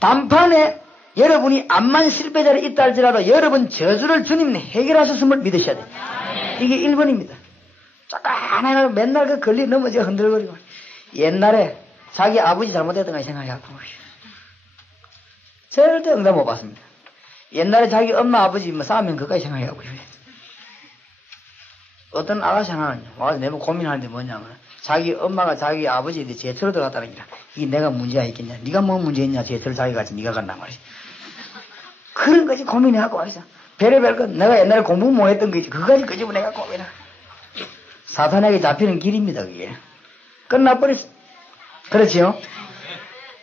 단판에 여러분이 암만 실패자리 있다 할지라도 여러분 저주를 주님이 해결하셨음을 믿으셔야 돼요. 이게 1번입니다. 조그마한 맨날 그 걸리 넘어져 흔들거리고 옛날에 자기 아버지 잘못했던 거 생각해갖고 절대 응답 못 받습니다. 옛날에 자기 엄마 아버지 뭐 싸우면 그까지 생각해갖고 어떤 아가씨 하나는 와서 내가 고민하는데 뭐냐면 자기 엄마가 자기 아버지한테 제철로 들어갔다는 게 이게 내가 문제가 있겠냐? 네가 뭐 문제 있냐? 제철 자기 같이 네가 간단 말이지. 그런 거지 고민해갖고 와서 별의별 건 내가 옛날에 공부 못했던 거지 그거까지 끄집어내갖고 고민해. 사탄에게 잡히는 길입니다 그게. 끝나버렸어. 그렇지요?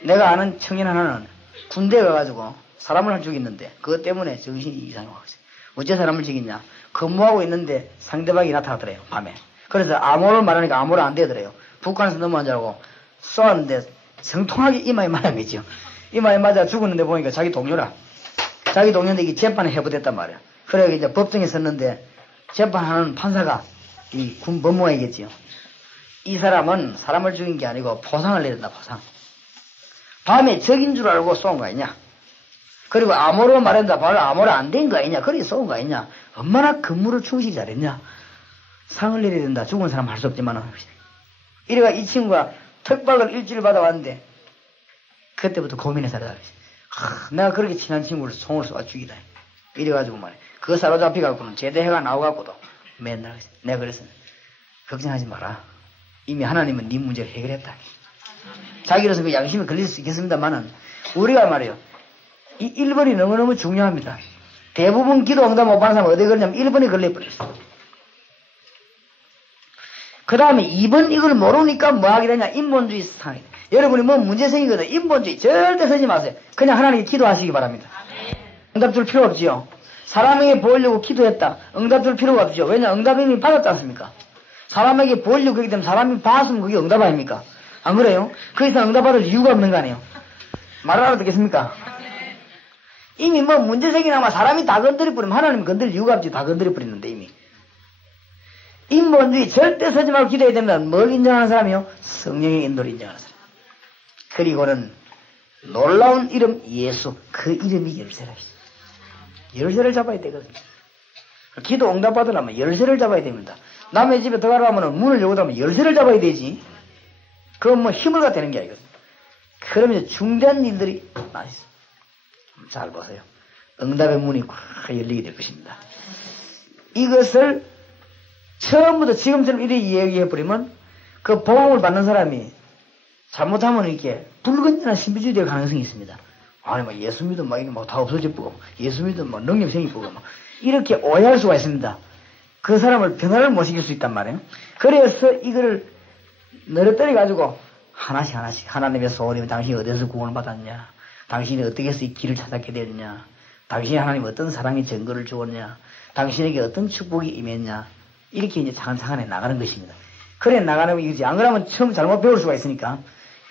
내가 아는 청년 하나는 군대에 가가지고 사람을 죽였는데 그것 때문에 정신이 이상하고 있어요. 어째 사람을 죽였냐? 근무하고 있는데 상대방이 나타나더래요 밤에. 그래서 암호를 말하니까 암호를 안 되더래요. 북한에서 넘어간 줄 알고 쏘았는데 정통하게 이마에 맞았겠죠. 이마에 맞아 죽었는데 보니까 자기 동료라. 자기 동료인데 이게 재판에 해부됐단 말이야. 그래 이제 법정에 섰는데 재판하는 판사가 이 군 법무관이겠지요. 이 사람은 사람을 죽인 게 아니고 포상을 내린다 포상. 밤에 적인 줄 알고 쏜 거 아니냐. 그리고 암호로 말한다. 바로 암호로 안 된 거 아니냐. 그래 쏜 거 아니냐. 얼마나 근무를 충실히 잘했냐. 상을 내려야 된다. 죽은 사람 할 수 없지만 이래가 이 친구가 특박을 일주일 받아왔는데 그때부터 고민해서 살아다. 내가 그렇게 친한 친구를 총을 쏘아 죽이다. 이래가지고 말이야. 그거 사로잡혀갖고는 제대해가 나와갖고도 맨날 내가 그랬어. 걱정하지 마라. 이미 하나님은 네 문제를 해결했다. 자기로서 그 양심이 걸릴 수 있겠습니다만은 우리가 말이요. 이 1번이 너무너무 중요합니다. 대부분 기도 응답 못 받는 사람은 어디에 걸리냐면 1번이 걸려버렸어. 그 다음에 2번 이걸 모르니까 뭐 하게 되냐. 인본주의 상황이다. 여러분이 뭐 문제 생기거든. 인본주의 절대 쓰지 마세요. 그냥 하나님께 기도하시기 바랍니다. 응답 줄 필요 없지요. 사람에게 보이려고 기도했다. 응답 줄 필요가 없죠. 왜냐 응답이 이미 받았지 않습니까? 사람에게 보이려고 그렇기 때문에 사람이 봤으면 그게 응답 아닙니까? 안 그래요? 그 이상 응답 받을 이유가 없는 거 아니에요? 말을 알아듣겠습니까? 이미 뭐 문제 생기나마 사람이 다 건드려버리면 하나님 건들 이유가 없지. 다 건드려버리는데 이미. 인본주의 절대 서지 말고 기도해야 됩니다. 뭘 인정하는 사람이요? 성령의 인도를 인정하는 사람. 그리고는 놀라운 이름 예수. 그 이름이 열쇠라. 열쇠를 잡아야 되거든요. 기도 응답 받으려면 열쇠를 잡아야 됩니다. 남의 집에 들어가려면 문을 열고 들어가면 열쇠를 잡아야 되지. 그건 뭐 힘을 갖다 되는 게 아니거든요. 그러면 중대한 일들이 많이 있어요. 잘 보세요. 응답의 문이 꽉 열리게 될 것입니다. 이것을 처음부터 지금처럼 이렇게 이야기해버리면 그 복음을 받는 사람이 잘못하면 이렇게 불건전한 신비주의 될 가능성이 있습니다. 아니, 뭐 예수 믿으면 막 이게 막 다 없어질 거고, 예수 믿으면 막 능력 생길 거고, 막 이렇게 오해할 수가 있습니다. 그 사람을 변화를 못 시킬 수 있단 말이에요. 그래서 이거를 늘어뜨려 가지고 하나씩 하나님의 소원이면 당신이 어디서 구원을 받았냐, 당신이 어떻게 해서 이 길을 찾았게 됐냐, 당신이 하나님 어떤 사랑의 증거를 주었냐, 당신에게 어떤 축복이 임했냐, 이렇게 이제 차근차근히 나가는 것입니다. 그래 나가는 이거지. 안 그러면 처음 잘못 배울 수가 있으니까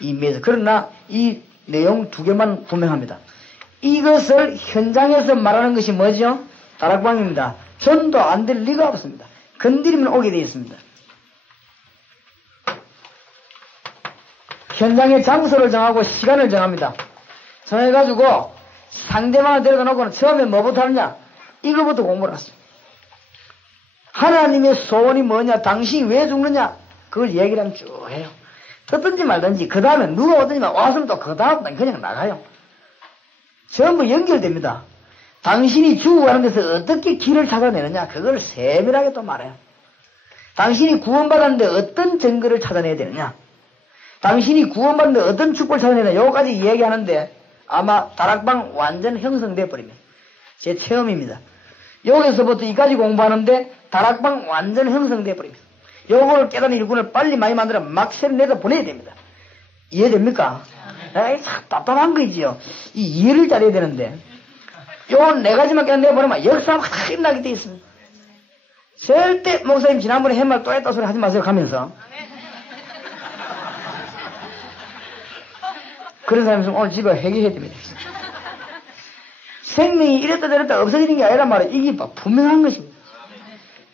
이미에서. 그러나 이 내용 두 개만 분명합니다. 이것을 현장에서 말하는 것이 뭐죠? 다락방입니다. 전도 안 될 리가 없습니다. 건드리면 오게 되어 있습니다. 현장의 장소를 정하고 시간을 정합니다. 정해가지고 상대방을 데려다 놓고는 처음에 뭐부터 하느냐? 이거부터 공부를 하세요. 하나님의 소원이 뭐냐? 당신이 왜 죽느냐? 그걸 얘기를 하면 쭉 해요. 듣든지 말든지 그 다음에 누가 오든지만 왔으면 또 그 다음 날 그냥 나가요. 전부 연결됩니다. 당신이 죽어가는 데서 어떻게 길을 찾아내느냐? 그걸 세밀하게 또 말해요. 당신이 구원받았는데 어떤 증거를 찾아내야 되느냐? 당신이 구원받는데 어떤 축복을 찾아내느냐? 요거까지 이야기하는데 아마 다락방 완전 형성돼 버리면 제 체험입니다. 여기서부터 이까지 공부하는데 다락방 완전 형성돼 버립니다. 요걸 깨닫는 일꾼을 빨리 많이 만들어 막 세를 내서 보내야 됩니다. 이해됩니까? 에이, 참 답답한 거지요. 이 이해를 잘해야 되는데 요 네 가지만 깨닫내보면 역사가 확 일어나게 돼 있습니다. 절대 목사님 지난번에 햇말 또 했다 소리 하지 마세요 가면서 그런 사람이 있으면 오늘 집에 회개해야 됩니다. 생명이 이랬다 저랬다 없어지는 게 아니란 말이에요. 이게 분명한 것입니다.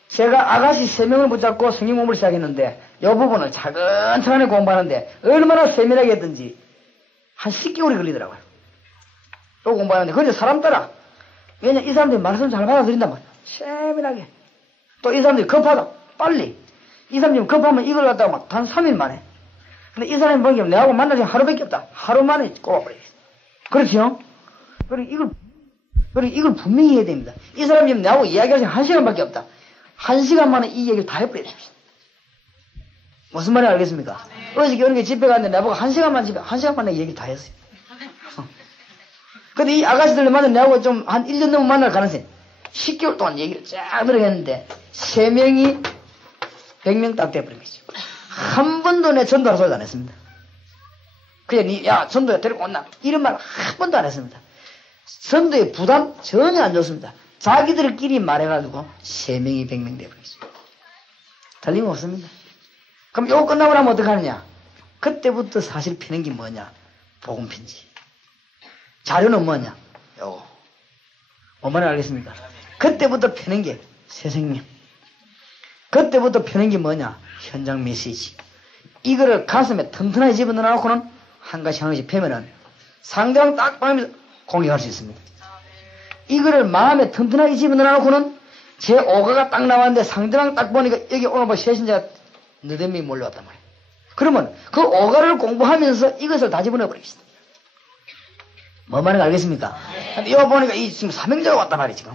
제가 아가씨 3명을 붙잡고 성경 공부를 시작했는데 이 부분을 차근차근히 공부하는데 얼마나 세밀하게 했든지 한 10개월이 걸리더라고요. 또 공부하는데 그런데 사람 따라 왜냐 이 사람들이 말씀 잘 받아들인단 말이에요. 세밀하게. 또 이 사람들이 급하다. 빨리. 이 사람들이 급하면 이걸 갖다가 막 단 3일 만에. 근데 이 사람이 보기엔 내하고 만나지 하루밖에 없다. 하루 만에 꼽아버리겠어. 그렇죠? 그리고 이걸 분명히 해야 됩니다. 이 사람이 지금 내하고 이야기할 시간 1시간밖에 없다. 1시간 만에 이 얘기를 다 해버려야 됩니다. 무슨 말인지 알겠습니까? 어저께 어느 게 집에 갔는데 내보고 1시간 만에 이 얘기를 다 했어요. 근데 이 아가씨들 만나 내하고 좀 한 1년 넘게 만날 가능성이 10개월 동안 얘기를 쫙 들어갔는데 3명이 100명 딱 돼버린 거죠. 한 번도 내 전도할 소리도 안 했습니다. 그냥 야 전도에 데리고 온나 이런 말 한 번도 안 했습니다. 전도의 부담 전혀 안 줬습니다. 자기들끼리 말해가지고 3명이 100명 돼버렸습니다. 틀림없습니다. 그럼 요거 끝나고 나면 어떡하느냐? 그때부터 사실 피는 게 뭐냐? 복음편지. 자료는 뭐냐? 요거. 뭐만 알겠습니까? 그때부터 펴는 게 새 생명. 그때부터 펴는 게 뭐냐? 현장 메시지. 이거를 가슴에 튼튼하게 집어넣어놓고는 한 가지 한 가지 펴면은 상대방 딱 보면서 공격할 수 있습니다. 이거를 마음에 튼튼하게 집어넣어놓고는 제 오가가 딱 나왔는데 상대방 딱 보니까 여기 오늘 뭐 세신자가 너댓 명이 몰려왔단 말이에요. 그러면 그 오가를 공부하면서 이것을 다 집어넣어버리겠습니다. 뭐 말인지 알겠습니까? 근데 이거 보니까 이 지금 사명자가 왔단 말이에요, 지금.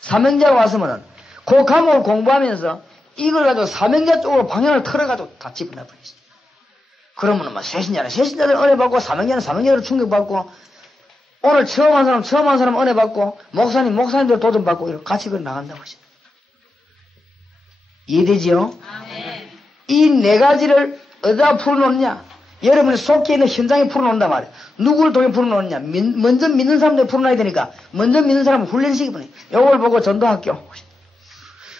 사명자가 왔으면은 그 과목을 공부하면서 이걸 가지고 사명자 쪽으로 방향을 틀어가지고 다 집어넣어버리겠습니다. 그러면은 뭐 세신자는 은혜 받고 사명자는 사명자로 충격받고 오늘 처음 한 사람 은혜 받고 목사님들 도전 받고 이렇게 같이 그걸 나간다고 하십니다. 이해되지요? 이 네 가지를 어디다 풀어놓느냐? 여러분이 속해 있는 현장에 풀어놓는단 말이에요. 누구를 통해 풀어놓느냐? 먼저 믿는 사람들 풀어놔야 되니까 먼저 믿는 사람은 훈련시키버려. 요걸 보고 전도학교.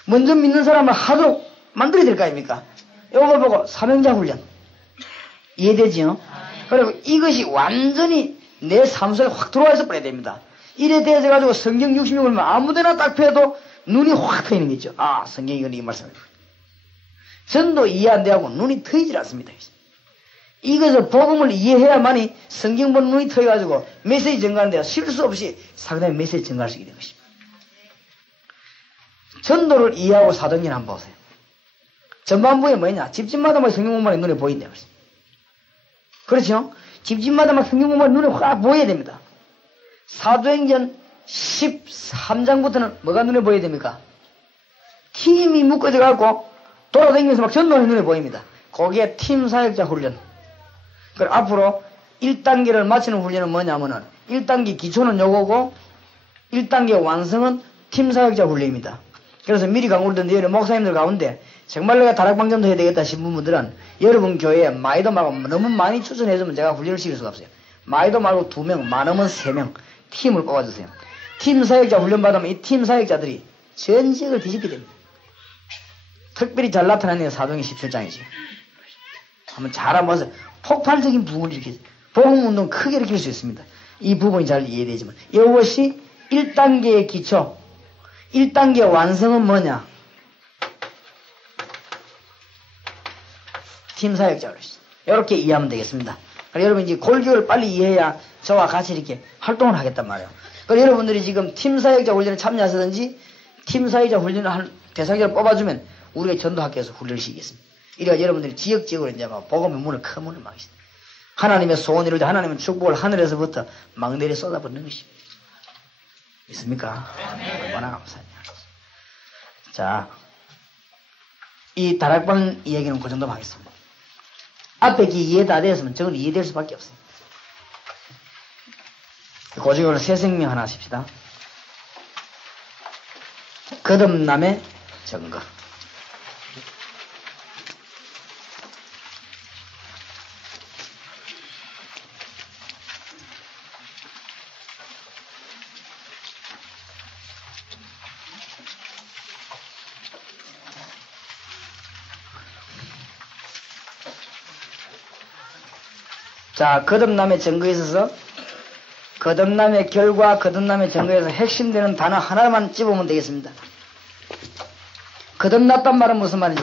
먼저 믿는 사람을 하도록 만들어야 될 거 아닙니까? 요걸 보고 사명자 훈련. 이해되지요? 그리고 이것이 완전히 내 삶 속에 확 들어와 있어 버려야 됩니다. 이래 대해서 가지고 성경 66을 아무데나 딱 펴도 눈이 확 트이는 거죠. 아, 성경이 이건 이 말씀이에요. 전도 이해 안 되고 눈이 트이질 않습니다. 이것을 복음을 이해해야만이 성경 보는 눈이 트여가지고 메시지 전가하는데 실수 없이 상당히 메시지 전가할 수 있게 된 것입니다. 전도를 이해하고 사도행전 한번 보세요. 전반부에 뭐냐? 집집마다 막 성경 공부가 눈에 보인다. 그렇죠? 집집마다 막 성경 공부가 눈에 확 보여야 됩니다. 사도행전 13장부터는 뭐가 눈에 보여야 됩니까? 팀이 묶어져 갖고 돌아다니면서 막 전도하는 눈에 보입니다. 거기에 팀 사역자 훈련. 그리고 앞으로 1단계를 마치는 훈련은 뭐냐면은 1단계 기초는 요거고 1단계 완성은 팀 사역자 훈련입니다. 그래서 미리 강구를 여러 목사님들 가운데 정말 내가 다락방전도 해야 되겠다 싶은 분들은 여러분 교회에 마이도 말고 너무 많이 추천해주면 제가 훈련을 시킬 수가 없어요. 마이도 말고 2명, 많으면 3명 팀을 뽑아주세요. 팀 사역자 훈련 받으면 이 팀 사역자들이 전 지역을 뒤집게 됩니다. 특별히 잘 나타나는 게 사도행전 17장이지. 한번 잘 한번 봐서 폭발적인 부분을 일으키죠. 복음운동 크게 일으킬 수 있습니다. 이 부분이 잘 이해되지만 이것이 1단계의 기초 1단계 완성은 뭐냐? 팀 사역자로 있습니다. 이렇게 이해하면 되겠습니다. 그래서 여러분 이제 골교를 빨리 이해해야 저와 같이 이렇게 활동을 하겠단 말이에요. 그래서 여러분들이 지금 팀 사역자 훈련에 참여하시든지 팀 사역자 훈련을 한 대상자를 뽑아주면 우리가 전도학교에서 훈련을 시키겠습니다. 이래야 여러분들이 지역적으로 이제 막 복음의 문을 큰 문을 막으시다. 하나님의 소원 이룰 때 하나님은 축복을 하늘에서부터 막 내리 쏟아붓는 것입니다. 있습니까? 얼마나 감사하냐. 자, 이 다락방 이야기는 그 정도만 하겠습니다. 앞에 이해 다 되었으면 저건 이해될 수밖에 없어요. 고직으로 새 생명 하나 하십시다. 거듭남의 증거. 자, 거듭남의 증거에 있어서 거듭남의 결과, 거듭남의 증거에서 핵심되는 단어 하나만 찝으면 되겠습니다. 거듭났단 말은 무슨 말이죠?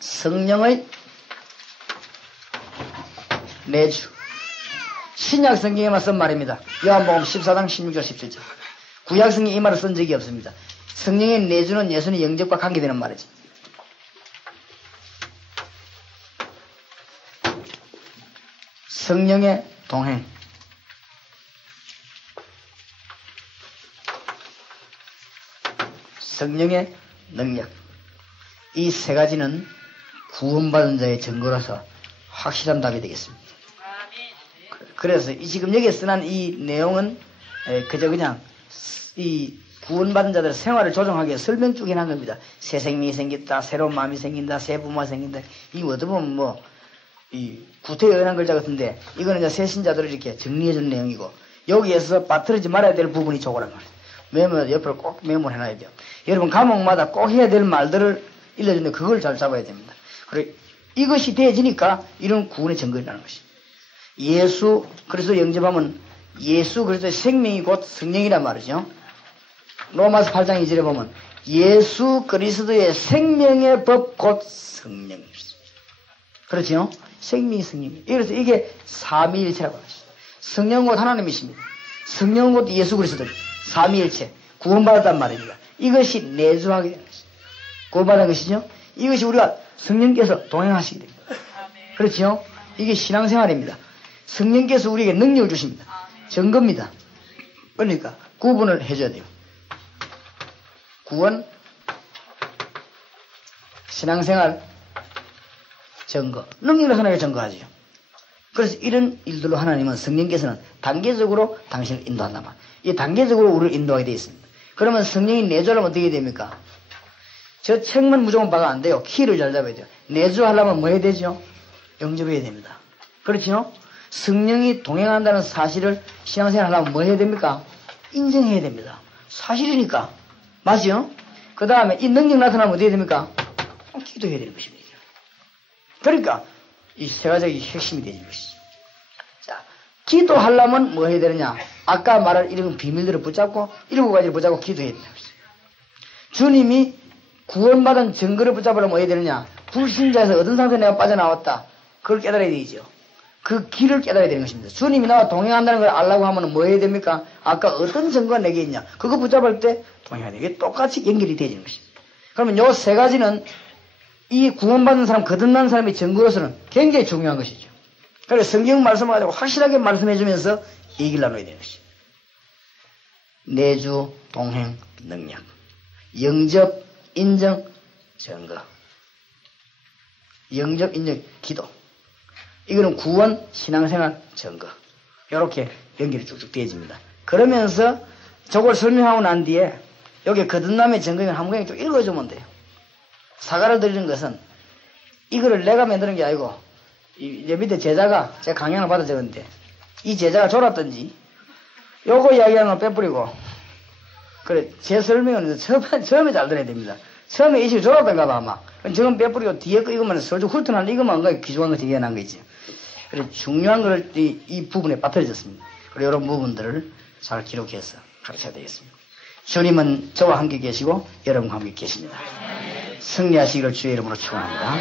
성령의 내주. 신약 성경에만 쓴 말입니다. 요한복음 14장 16절 17절. 구약 성경에 이 말을 쓴 적이 없습니다. 성령의 내주는 예수의 영접과 관계되는 말이죠. 성령의 동행. 성령의 능력. 이 세 가지는 구원받은 자의 증거로서 확실한 답이 되겠습니다. 그래서 지금 여기에 쓰는 이 내용은 그저 그냥 이 구원받은 자들의 생활을 조정하기 위해 설명 중에 한 겁니다. 새 생명이 생겼다, 새로운 마음이 생긴다, 새 부모가 생긴다. 이거 어떻게 보면 이 구태에 의한 글자 같은데 이거는 이제 새 신자들을 이렇게 정리해주는 내용이고 여기에서 빠뜨리지 말아야 될 부분이 저거란 말이에요. 메모 옆으로 꼭 메모를 해놔야 돼요. 여러분 과목마다 꼭 해야 될 말들을 일러주는데 그걸 잘 잡아야 됩니다. 그리고 이것이 되어지니까 이런 구원의 증거라는 것입니다. 예수 그리스도 영접하면 예수 그리스도의 생명이 곧 성령이란 말이죠. 로마서 8장 2절에 보면 예수 그리스도의 생명의 법 곧 성령입니다. 그렇죠? 생명이 성령입니다. 그래서 이게 삼위일체라고 하죠. 성령 곧 하나님이십니다. 성령 곧 예수 그리스도 삼위일체 구원받았단 말입니다. 이것이 내주하게 되는 것입니다. 구원받은 것이죠. 이것이 우리가 성령께서 동행하시게 됩니다. 그렇죠? 이게 신앙생활입니다. 성령께서 우리에게 능력을 주십니다. 증거입니다. 그러니까 구분을 해줘야 돼요. 구원, 신앙생활, 증거. 능력을 하나님께 증거하죠. 그래서 이런 일들로 하나님은 성령께서는 단계적으로 당신을 인도한단 말이에요. 이 단계적으로 우리를 인도하게 되어 있습니다. 그러면 성령이 내주하려면 어떻게 됩니까? 저 책만 무조건 봐가 안 돼요. 키를 잘 잡아야 돼요. 내주하려면 뭐 해야 되죠? 영접해야 됩니다. 그렇죠? 성령이 동행한다는 사실을 신앙생활 하려면 뭐 해야 됩니까? 인정해야 됩니다. 사실이니까. 맞죠? 그 다음에 이 능력 나타나면 어떻게 됩니까? 기도해야 되는 것입니다. 그러니까 이 세 가지가 핵심이 되는 것이죠. 자, 기도하려면 뭐 해야 되느냐? 아까 말한 이런 비밀들을 붙잡고 7가지를 붙잡고 기도해야 된다. 주님이 구원받은 증거를 붙잡으려면 뭐 해야 되느냐? 불신자에서 어떤 상태에 내가 빠져나왔다. 그걸 깨달아야 되죠. 그 길을 깨달아야 되는 것입니다. 주님이 나와 동행한다는 걸 알라고 하면 뭐 해야 됩니까? 아까 어떤 증거가 내게 있냐? 그거 붙잡을 때 동행해야 돼. 이게 똑같이 연결이 되어지는 것입니다. 그러면 요 세 가지는 이 구원받는 사람, 거듭난 사람의 증거로서는 굉장히 중요한 것이죠. 그래서 성경 말씀을 가지고 확실하게 말씀해주면서 얘기를 나눠야 되는 것입니다. 내주, 동행, 능력. 영접, 인정, 증거. 영접, 인정, 기도. 이거는 구원, 신앙생활, 증거. 이렇게 연결이 쭉쭉 되어집니다. 그러면서 저걸 설명하고 난 뒤에 여기 거듭남의 증거를 한 번에 좀 읽어주면 돼요. 사과를 드리는 것은 이거를 내가 만드는 게 아니고 내 밑에 제자가 제 강연을 받아 적었는데 이 제자가 졸았든지 요거 이야기하는 걸 빼뿌리고 그래 제 설명은 처음에 잘 들어야 됩니다. 처음에 이 식이 졸았던가 봐 아마. 저건 빼뿌리고 뒤에 거 이것만 설주 훑어나는 이것만 기중한 거 되게 난 거 있지. 그래 중요한 걸 이 부분에 빠뜨려졌습니다. 그리고 이런 부분들을 잘 기록해서 가르쳐야 되겠습니다. 주님은 저와 함께 계시고 여러분과 함께 계십니다. 승리하시기를 주의 이름으로 축원합니다.